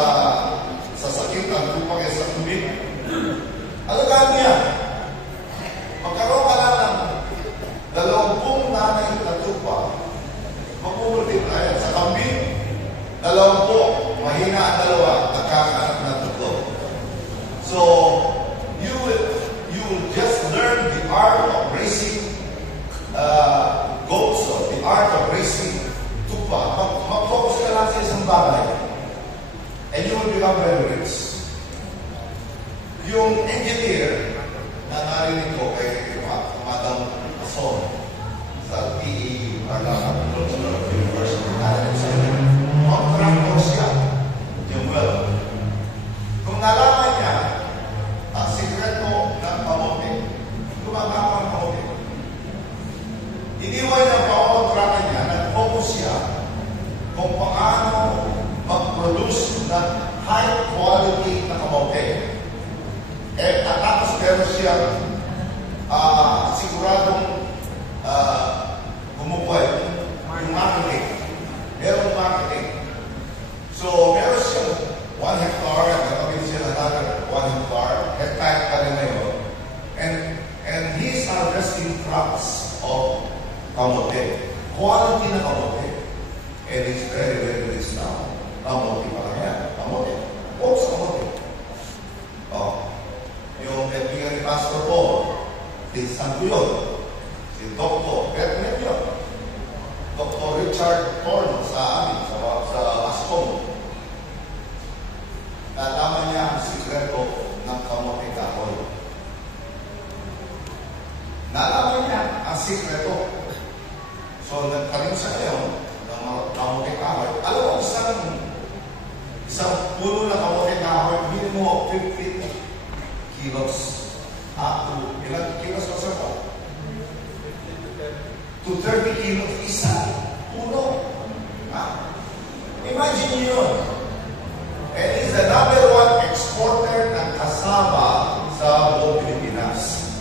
sakit ang tubang ay sa tubig? Alagaan niya. Magkaroon ka lang ng 20 nanay na tubang, mag-multiply sa kambing. 20, mahina ang 2, nagkakanak na 3. So, you will just learn the art of raising goats, or the art of raising tupa. Mag-focus ka lang sa isang bagay, and you will become very rich. Yung engineer na narinig ko kay Madam Ason sa PEU, University, contractor siya, yung well. Kung nalaman niya ang sikreto ng kamote, gumagawa ng kamote. Iniwan niya ang pang-contractor niya, nag-focus siya kung paano mag-produce ng high quality na kamote. At tapos meron siya siguradong kumukuha yung marketing. Merong marketing. So, meron siya 1 hectare, at nakabili siya another 1 hectare pa rin ngayon. And he's harvesting crops of kamote. Quality na kamote. And it's very, very rich now. Kamote pa lang yan. Kamote. Huwag sa kamote. Yung kaibigan ni Pastor Paul, pinsan ko yun. Si Dr. Bethlehem yun. Dr. Richard Thorne sa amin, sa Ascom. Nalaman niya ang sikreto ng kamote kahoy. Nalaman niya ang sikreto. So, nagkaroon siya ngayon ng kamote kahoy. kilos. Ilang kilos pa sa to 30 kilos. Isa. Puno. Imagine yun. And is the number one exporter ng kasama sa buong Pilipinas.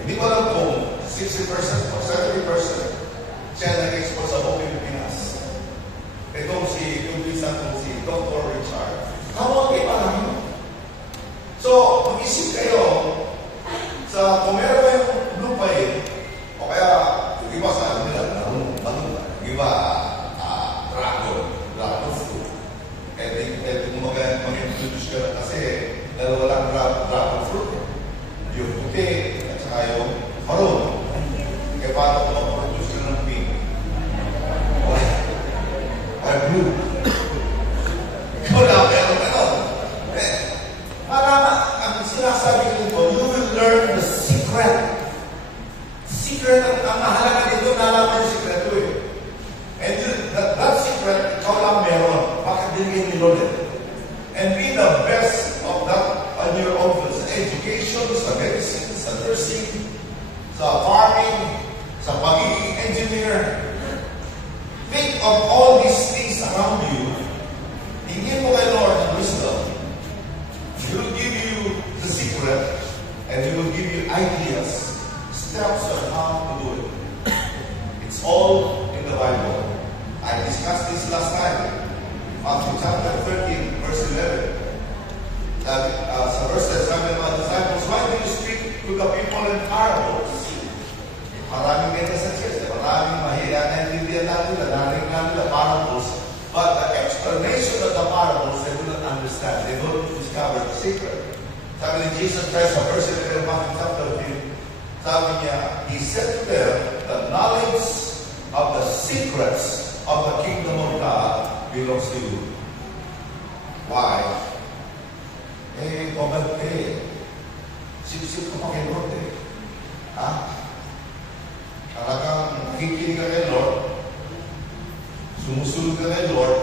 Hindi ko alam kung 60% o 70% siya nag-export sa buong Pilipinas. Itong yung pinsan kong si Dr. Richard. Kawagi pa lang yun. So, mag-isip kayo sa kung meron kayong lupain o kaya yung iba sa nila, yung iba dragon fruit. Kung mag-introduce ka na kasi dalawa lang dragon fruit. Yung puti at saka yung maroon. Kaya paano kung mag-produce ka ng pink? Or blue. Ikaw lang, meron ka nun. Ang sinasabi ko dito, you will learn the secret. Secret, ang mahalaga dito, nalaman yung secret eh. And that secret, ikaw lang meron. Bakit binigay ni Lord? And be the best of that on your own field. Sa education, sa medicine, sa nursing, sa farming, sa pagiging engineer. Think of all these things around you. Hingin mo kay Lord ng wisdom. He will give you the secret and He will give you ideas, steps on how to do it. It's all in the Bible. I discussed this last time. Matthew chapter 13, verse 11. Sa verse that sabi ng mga disciples, why do you speak to the people in parables? Maraming ganyan sa church. Maraming mahirap na intindihan natin nila parables. But the explanation of the parables, they do not understand. They don't discover the secret. Sabi ni Jesus Christ sa verse 11, Matthew chapter 13, sabi niya, He said to them, the knowledge of the secrets of the kingdom of God belongs to you. Why? Pabante. Sip-sip ka pa kay Lord Talagang nakikinig ka kay Lord, sumusunod ka kay Lord,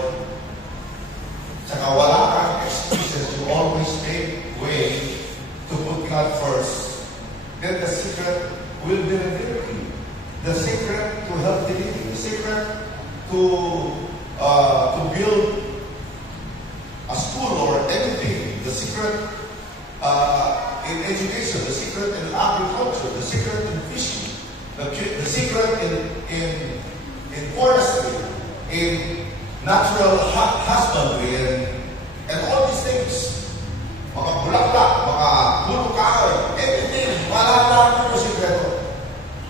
tsaka wala kang excuses. You always make way to put God first. Then the secret will be revealed to you. The secret to help deliver. The secret to build a school or anything. The secret in education. The secret in agriculture. The secret in fishing. The secret in forestry, in natural husbandry, and all these things. Mga bulaklak, mga puno kahoy, everything. Wala yung sikreto.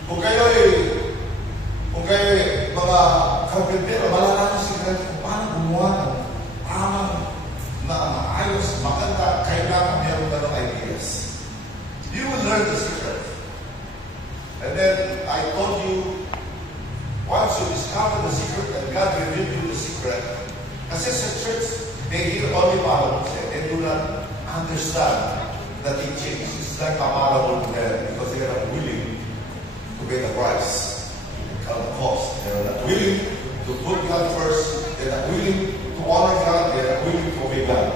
Kung kayo'y mga karpintero, wala yung sikreto kung paano gumawa ng tamang na maayos, maganda, kailangan meron ka ng ideas. You will learn the secret. And then I told you, once you discover the secret and God revealed you the secret, kasi sa church, they hear only parables. They do not understand the teachings. It's like a parable to them because they are not willing to pay the price, the cost. They are not willing to put God first. They are not willing to honor God. They are not willing to obey God.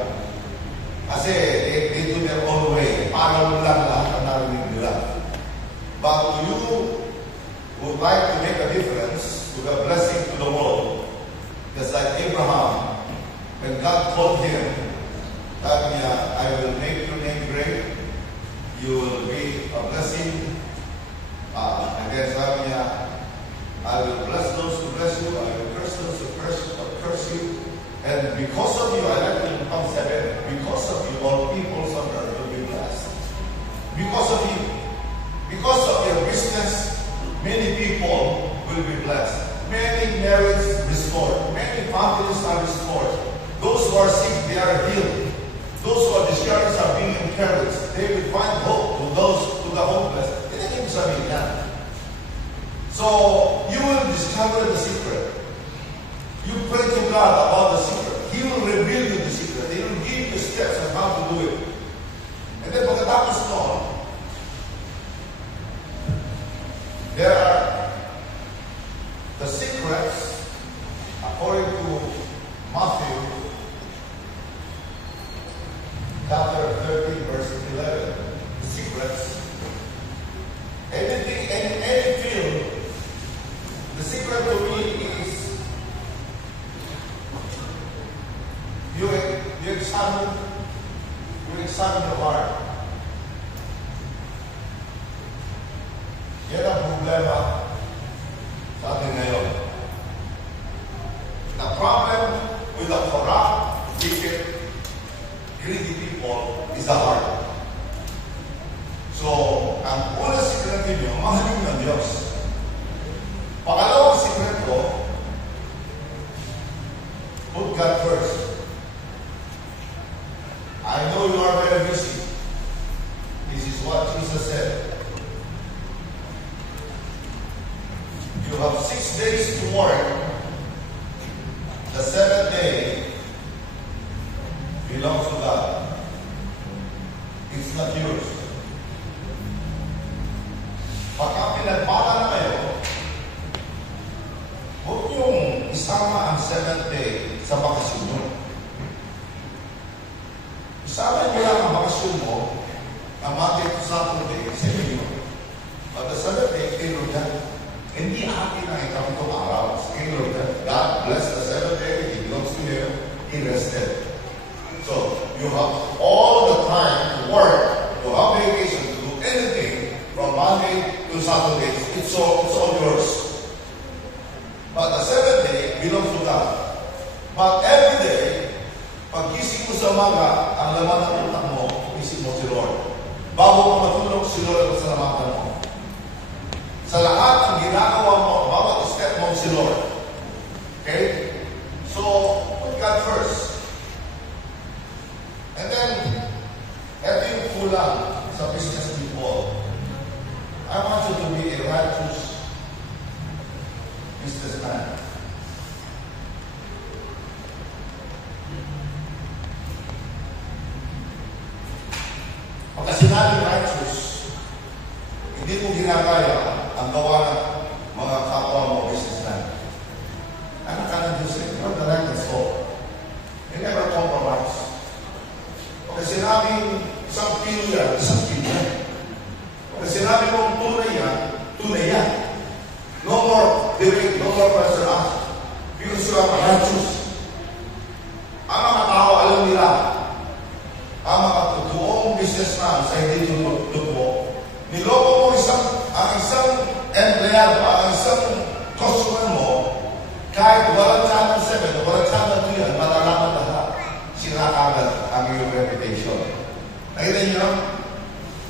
Kasi they do their own way. Parable lang lahat ang narinig nila. But you would like to make a difference to the blessing to the world. Just like Abraham, when God told him, sabi niya, I will make your name great, you will be a blessing. And then sabi niya, I will bless those who bless you, I will curse those who curse you. And because of you, I like to come 7, because of you, all peoples on earth will be blessed. Because of you. Because of your business, many people will be blessed. Many marriages restored. Many families are restored. Those who are sick, they are healed. Those who are discouraged are being encouraged. They will find hope to those to the hopeless. So you will discover the secret. You pray to God about the secret. He will reveal you the secret. He will give you steps on how to do it. And then pagkatapos noon, there are the secrets, according to Matthew chapter 13, verse 11. examine your heart. Yan ang problema sa atin ngayon. The problem with the corrupt, wicked, greedy people is the heart. So, ang unang sikreto nyo, mahalin ng Diyos. Pangalawang sikreto, put God first. I know you are very busy. This is what Jesus said. You have 6 days to work. The 7th day belongs to God. It's not yours. Pagka pinagpala na kayo, huwag niyong isama ang 7th day sa bakasyon nyo. Isama niyo lang ang bakasyon mo, ang Monday to Saturday, sa inyo. But the 7th day, kay Lord God. Hindi akin ang ikapitong araw. Kay Lord God. God bless the 7th day. He belongs to Him. He rested. So, you have all the time to work, to have vacation, to do anything from Monday to Saturday. It's all yours. But the 7th day belongs to God. But every day, pag gising mo sa umaga, ang laman ng utak mo, isip mo si Lord. Bago mo matulog, si Lord ang salamatan mo. Sa lahat ng ginagawa mo, bawat step mo si Lord. Okay? So, put God first. And then, ito yung kulang sa business people. I want you to be a righteous businessman. Pagka sinabing righteous, hindi mo ginagaya ang gawa ng mga kapwa mo businessman. Anak ka ng Diyos, you're the righteous soul. You never compromise. Pagka sinabing isang pilo yan, isang pilo yan. Pagka sinabing mong tunay yan, tunay yan. No more debate, no more question asked. Because you are righteous. Ang mga tao, alam nila, ang mga totoong businessman sa hindi totoo, niloko mo ang isang empleyado, ang isang customer mo, kahit walang channel 7 o walang channel 2 yan, malalaman lahat. Sira agad ang iyong reputation. Nakita niyo?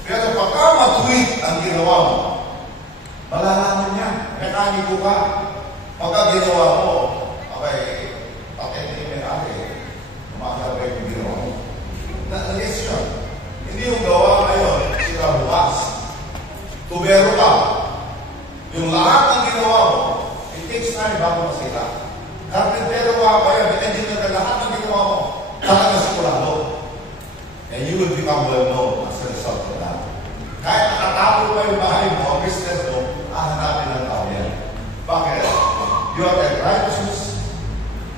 Pero pagka matweet ang ginawa mo, malalaman niya. Mekaniko ka. Pagka ginawa mo, okay, hindi umakabay yung ginawa mo. Yes yun. Hindi yung gawa ngayon, sila bukas. Tubero ka. Yung lahat ng ginawa mo, it takes time bago masira. Karpintero ka kaya, engineer ka, lahat ng ginawa mo, talaga sigurado. And you will become well known as a result of that. Kahit nakatapo pa yung bahay mo, ang business mo, hanapin ang tao yan. Bakit? You are a righteous,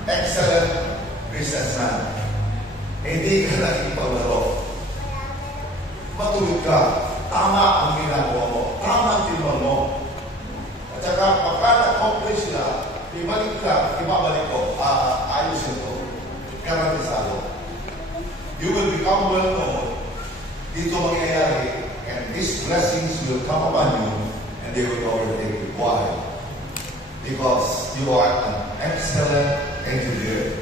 excellent businessman. Hindi ka nakipaglaro. Matuloy ka. Tama ang ginagawa mo. Tama ang tinuan mo. At saka, pagka na-accomplish sila, ibalik ka, ibabalik ko, ayusin ko. Garantisado. You will become well known. Dito mangyayari, and these blessings will come upon you, and they will overtake you. Why? Because you are an excellent engineer,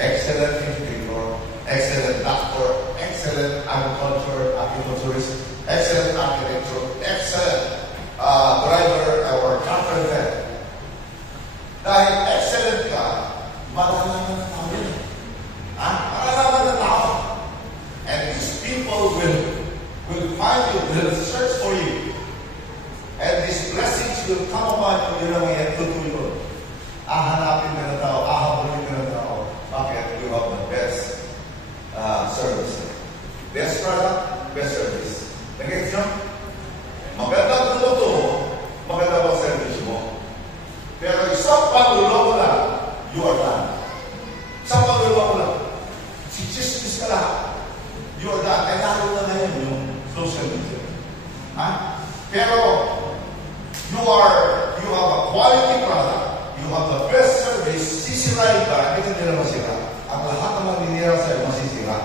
excellent educator, excellent doctor, excellent agriculturist, excellent architecture, excellent driver or carpenter. Dahil excellent ka, malalaman ng tao yun. Malalaman ng tao. And these people will find you, will search for you. And these blessings will come upon you. Yun ang itutuloy ko. Hanapin ka ng tao, hahabulin ka ng tao. Bakit? You have the best service. Best product, best service. Nag-gets nyo? Magandang produkto mo, magandang ang service mo. Pero isang pangulo mo lang, you are done. Isang pangulo mo lang, si chismis ka lang, you are done. Kaya lalo na ngayon yung social media. Pero, you have a quality product, you have the best service, sisirain ka, hindi ka nila masira. Ang lahat ng maninira sa'yo, masisira.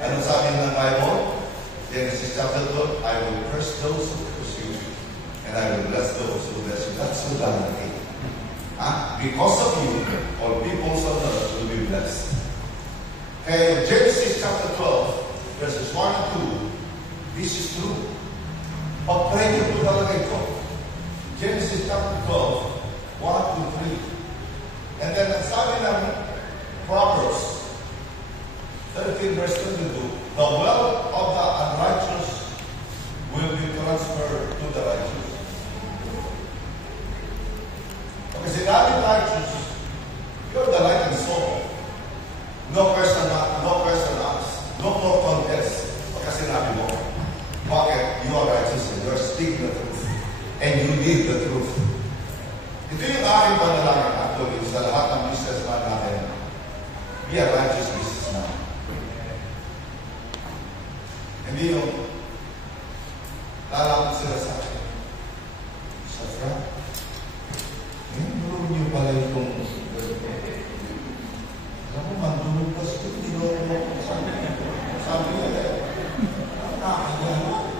Ano sabi ng darating. Because of you, all peoples on earth will be blessed. Kaya Genesis chapter 12, verses 1 and 2, this is true. Pag-pray niyo po talaga ito. Genesis chapter 12, 1 to 3. And then, ang sabi ng Proverbs 13 verse 22, the wealth of the unrighteous will be transferred to the righteous. Pag sinabi righteous, you're the light and soul. No question asked. No more contest. Pagka sinabi mo, bakit? You are righteous and you're speaking the truth. And you live the truth. Ito yung aking panalangin actually sa lahat ng businessman natin. Be a righteous businessman. Hindi yung lalapit sila sa akin. Safra, nilulong niyo pala itong alam mo, mandulog pa siya, nilulong mo. Sabi niya, nakakaya mo.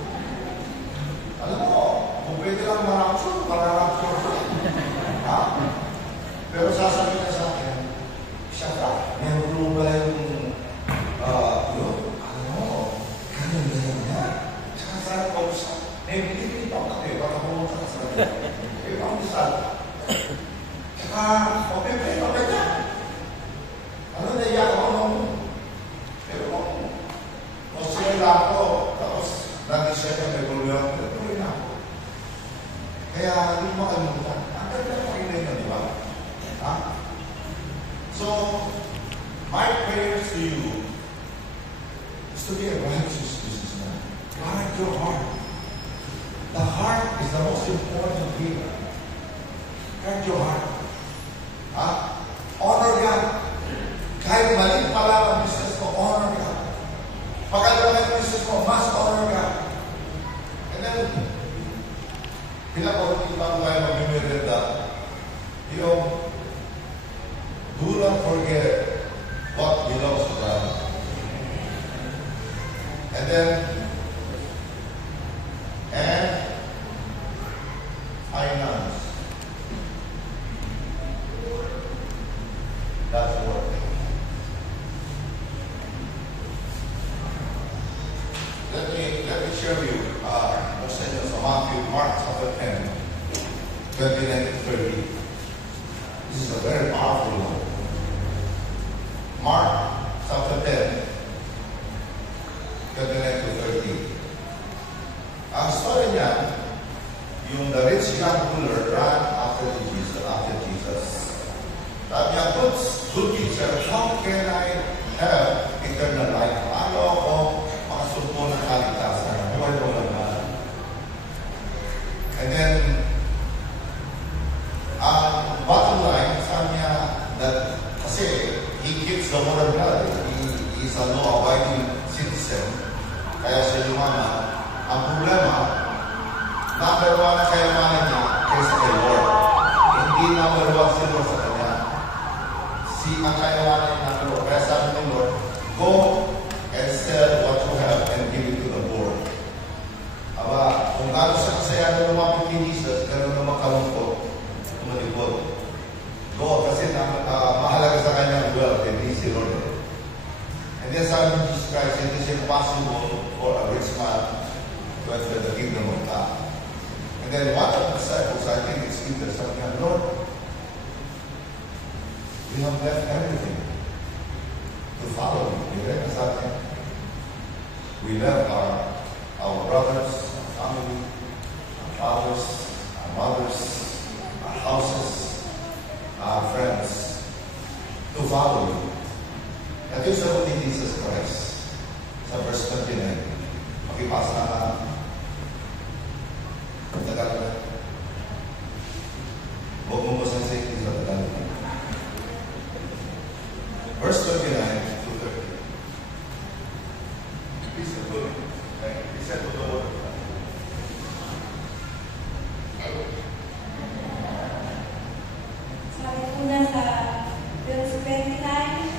Alam mo, kung pwede lang marapsyon, marapsyon. Pero sasabihin niya sa akin, Safra, nilulong pala yung alam mo, ganyan na. Tsaka saan pa usap. Hindi pa ako baka pumunta ka sa akin. Baka usap. Tsaka, okay niya. Ano naiyak ako nung, pero kung sila ako, tapos lagi siya na may problema, tuloy na ako. Kaya, hindi mo makalimutan. Ang ganda na makinay na, di ba? So, my prayers to you is to be a righteous businessman. Guard your heart. The heart is the most important thing. Guard your heart. Honor God. Kahit mali pala ang business mo, honor God. Pagkagawa ng business mo, must honor God. And then, pinapagod bago tayo mag-imirita, yung do not forget what belongs to God. And then, finance. That's work. Let me share with you message from Mark chapter 10, 29 to 30. This is a very powerful one. Mark chapter 10, 29 to 30. Ang story niya, yung the rich young ruler ran after Jesus. Sabi niya, good teacher, how can I have eternal life? Paano ako makasumpo ng kaligtasan? Buhay mo naman. And then, bottom line, sabi niya, that kasi he keeps the word of God. He is a law-abiding citizen. Kaya siya yumaman. Ang problema, number one na kayamanan niya kaysa kay Lord. Hindi number one si Lord sa kanya. Ang kayamanan niya number one. Kaya sabi ni Lord, go and sell what you have and give it to the poor. Aba, kung gano'n siya kasaya na lumapit kay Jesus, gano'n naman kalungkot, tumalipod. Go, kasi mahalaga sa kanya ang wealth, hindi si Lord. And then sabi ni Jesus Christ, it is impossible for a rich man to enter the kingdom of God. And then one of the disciples, I think it's Peter, sabi niya, Lord, we have left everything to follow you. You read sabi niya, we left our brothers, our family, our fathers, our mothers, our houses, our friends, to follow you. At yung sabi ni Jesus Christ, sa verse 29, makipasa na Tagalog. Huwag mo masasayin sa Tagalog. Verse 29 to 30. Please go. He said to the Lord. Sabi ko na sa verse 29,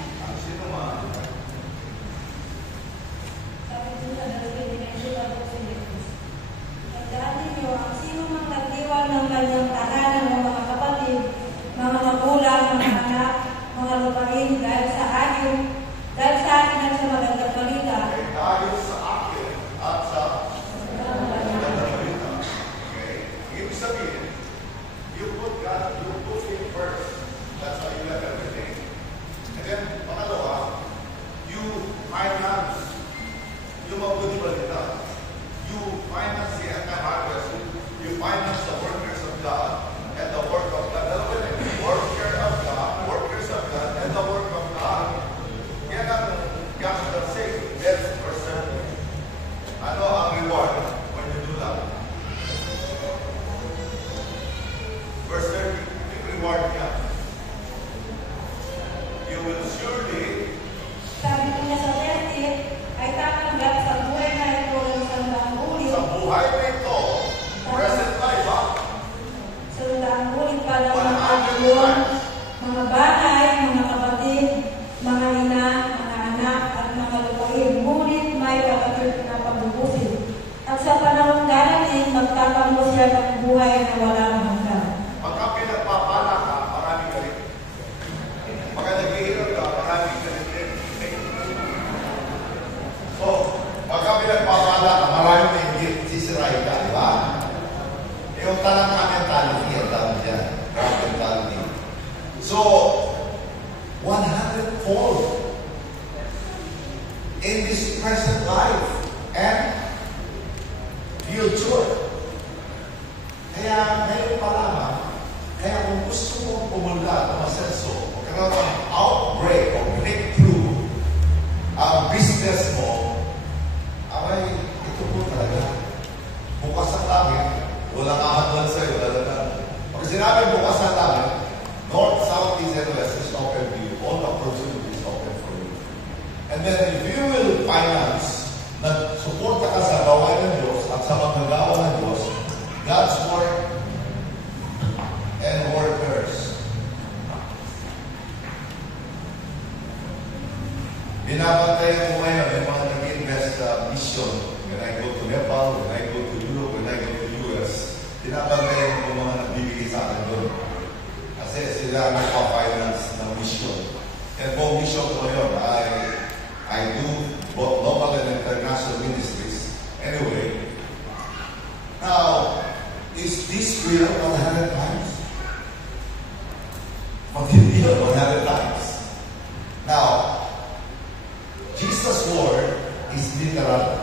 doon, mga bahay, mga kapatid, mga ina, mga anak, at mga lupain, ngunit may kapatid na pagbubusin. At sa panahon darating, magtatango siya ng buhay na walang hanggan. Pagka pinagpapala ka, marami ka rin. Pagka naghihirap ka, marami ka rin. So, pagka pinagpapala ka, marami ka rin. Sisirahin ka, di ba? Yung talang mentality, ang tawag dyan. Mentality. So, 100-fold in this present life and future. Kaya ngayon pa lamang, kaya kung gusto mong pumunta at masenso, magkaroon ng outbreak o breakthrough ang business mo, abay, ito po talaga. Bukas ang langit, walang ahadlan sa'yo, talaga. Pag sinabi bukas ang langit, north, south, east, and west is open to you. All opportunities open for you. And then if you will finance, nag-suporta ka sa gawain ng Diyos at sa manggagawa ng Diyos, God's work and workers. Binabantayan ko ngayon yung mga nag-invest sa mission. When I go to Nepal, when I go to Europe, when I go to US, binabantayan ko mga nagbibigay sa akin doon. Kasi sila nagpa-finance ng mission. And kung mission ko yun, I do both local and international ministries. Anyway, now, is this real 100 times? Hindi 100 times. Now, Jesus' word is literal.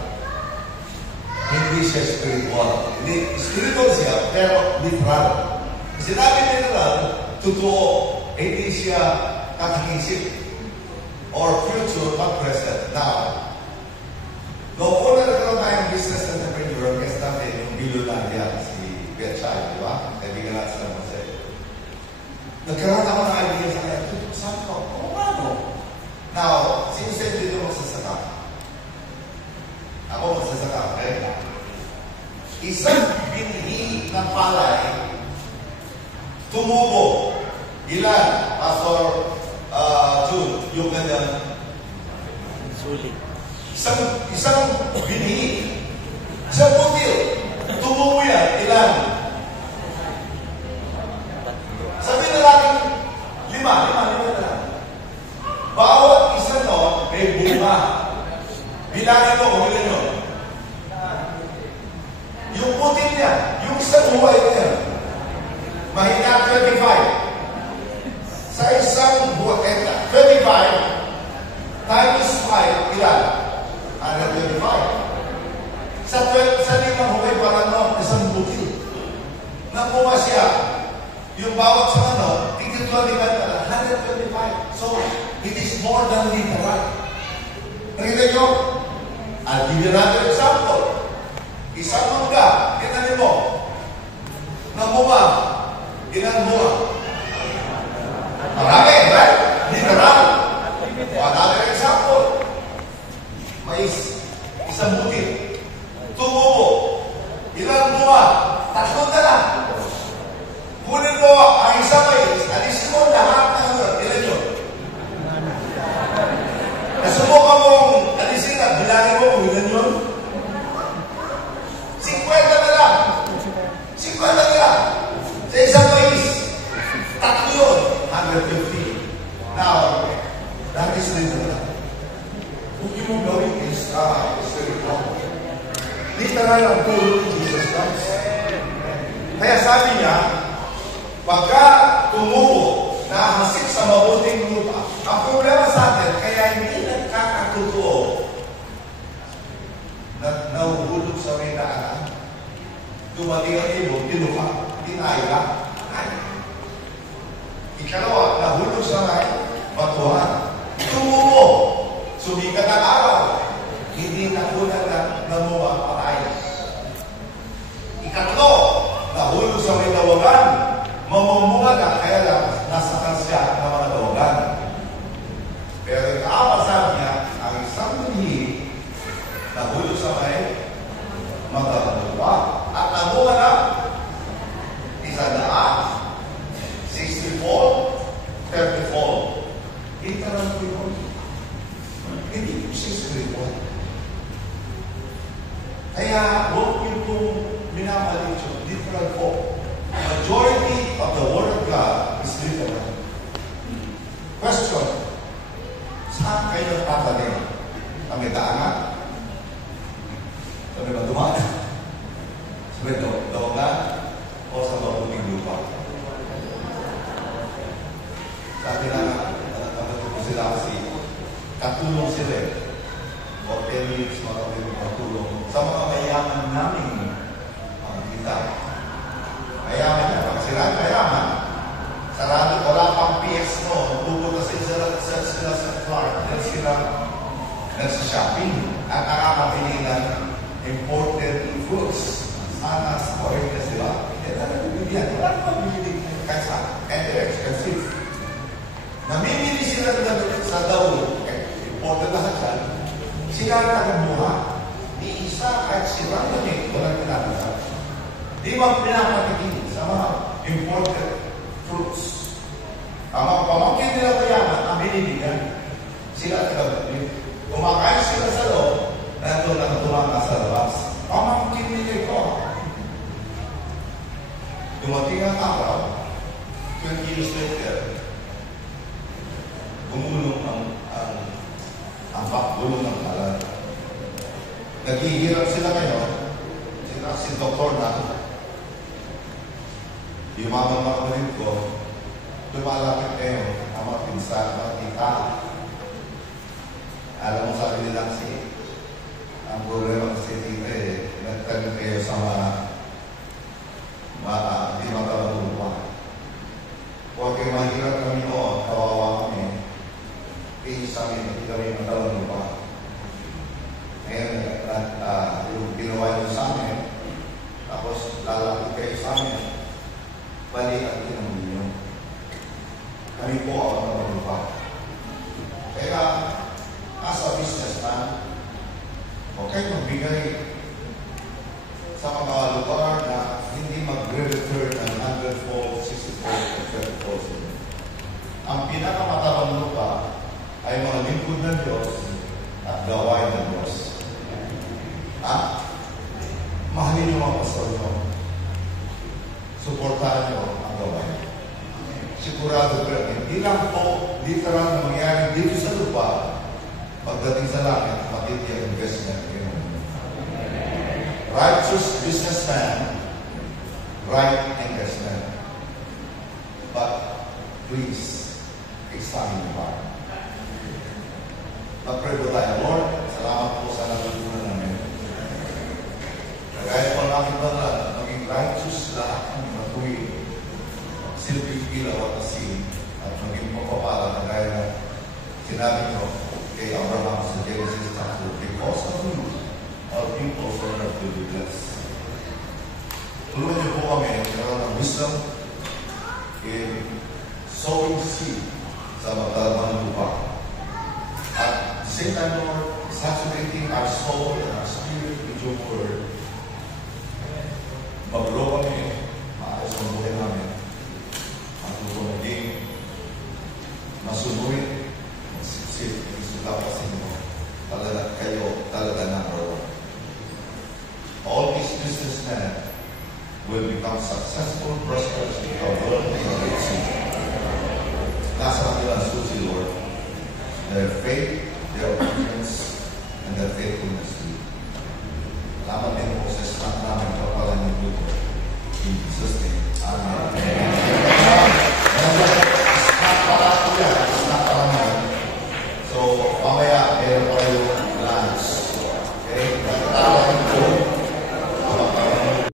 Hindi siya spiritual. Spiritual siya, pero literal. Sinabi literal, totoo. Hindi siya kakikisip or future but present. Now, noong una nagkaroon tayong business entrepreneur, guest natin yung billionaire si Betchay, di ba? Kaibigan natin sa Jose. Nagkaroon ako ng idea sa kanya, sabi ko, ano? Now, sino sa'yo dito magsasaka? Ako magsasaka, okay? Isang binhi ng palay, tumubo. Ilan? Pastor Jude, yung ganyan. Sulit. Isang binhi. Isang butil. Tumubo yan. Ilan? Sabihin na natin, lima na lang. Bawat isa no, may bunga. Bilangin mo kung ilan yun. Yung butil niya, yung isang buhay niya, mahina 25. Sa isang buwan, 25 times 5, ilan? 125. Sa limang huwag parang no, isang butil. Nakuha siya, yung bawat sa ano, tigil 25 na 125. So, it is more than literal. Nakita nyo? I'll give you another example. Isang mangga, kinanin mo, namuha, ilang buwan? Marami, right? Literal. Another example. Mais, isang butil. Tumubo. Ilang buwan? 3 na lang. Kunin mo ang isang mais, alisin mo lahat ng ilan yun. Nasubukan mong alisin na, bilangin mo kung ilan yun. 50 na lang. 50 na lang. Sa isang mais, 3 yun. 150. Now, that is literal. Kung yung gawin is spiritual. Literal ang turo ni Jesus Christ. Kaya sabi niya, pagka tumubo, nahasik sa mabuting lupa, ang problema sa atin, kaya hindi nagkakatotoo na nahuhulog sa may daanan. Dumating ang ilog, tinuka, tinaya, ikalawa, nahulog sa may batuhan. Tumubo, sumikat ang araw, hindi nakunan na namuha patay. Ikatlo, nahulog sa may dawagan, mamumunga na, kaya lang nasa kansya ng mga dawagan. Pero ikaapat sabi niya, ang isang binhi, nahulog sa may magdadawa. At namuha na, 164 katulong sila eh. O 10 minutes mga kapatid katulong. Sa mga mayaman namin, kita. Mayaman na. Pag sila mayaman, sarado, wala pang PS mo. Pupunta sila sa Clark. Then sila nagsa-shopping. At nakakabili ng imported fruits. Sana sa oranges, di ba? Eh, talagang bibigyan. Wala naman bibigyan kaysa. And they're expensive. Namimili sila sa daw. Imported lahat yan. Sila nagbuha. Di isa kahit sila namin. Walang pinapasa. Di ba pinapatikin sa mga imported fruits? Ang pamangkin nila mayaman, ang binibigyan. Sila nagbuha. Kumakain sila sa loob. Nandun lang tumanga sa labas. Pamangkin nila ito. Dumating ang araw, 20 years later, gumulong ang pakgulong ng kalan. Naghihirap sila ngayon, si doktor na, yung mga makulit ko, lumalapit ngayon ang mga pinsan, mga tita. Alam mo sabi nila ang problema kasi tita nagtanong kayo sa mga di magkabalupa. Huwag kayo mahirap kami noon, kawawa kami. Kaya sa amin, hindi kami magkabalupa. Ngayon, yung ginawa nyo sa amin, tapos lalapit kayo sa amin, balik at tinanong nyo. Kami po ang magkabalupa. Kaya, as a businessman, huwag kayo magbigay sa mga lugar na hindi mag-return ng 100-fold, 60-fold, and 30-fold. Ang pinakamatabang lupa ay mga lingkod ng Diyos at gawain ng Diyos. Mahalin yung mga pastor nyo. Suportahan nyo ang gawain. Sigurado ko, hindi lang po literal na mangyari dito sa lupa. Pagdating sa langit, matindi ang investment. Righteous businessman, right investment. But please, examine your heart. Mag-pray po tayo, Lord. Salamat po sa natutunan namin. Kagaya po namin ba maging righteous lahat ng matuwid, silbing ilaw at asin, at maging papapala kagaya na sinabi nyo kay Abraham sa Genesis chapter, because of you, all people on earth will be blessed. Tulungan niyo po kami meron ng wisdom in sowing seed sa magdalawang lupa. At the same time, Lord, saturating our soul and our spirit with your word. Mag-grow kami, maayos ang buhay namin. Maging masunuin, magsipsip, isulapasin mo. Talaga kayo, talaga number one. All these businessmen will become successful, prosperous in the world and the sea. Nasa kanila susi, Lord. Their faith, their obedience, and their faithfulness to you. Salamat din po sa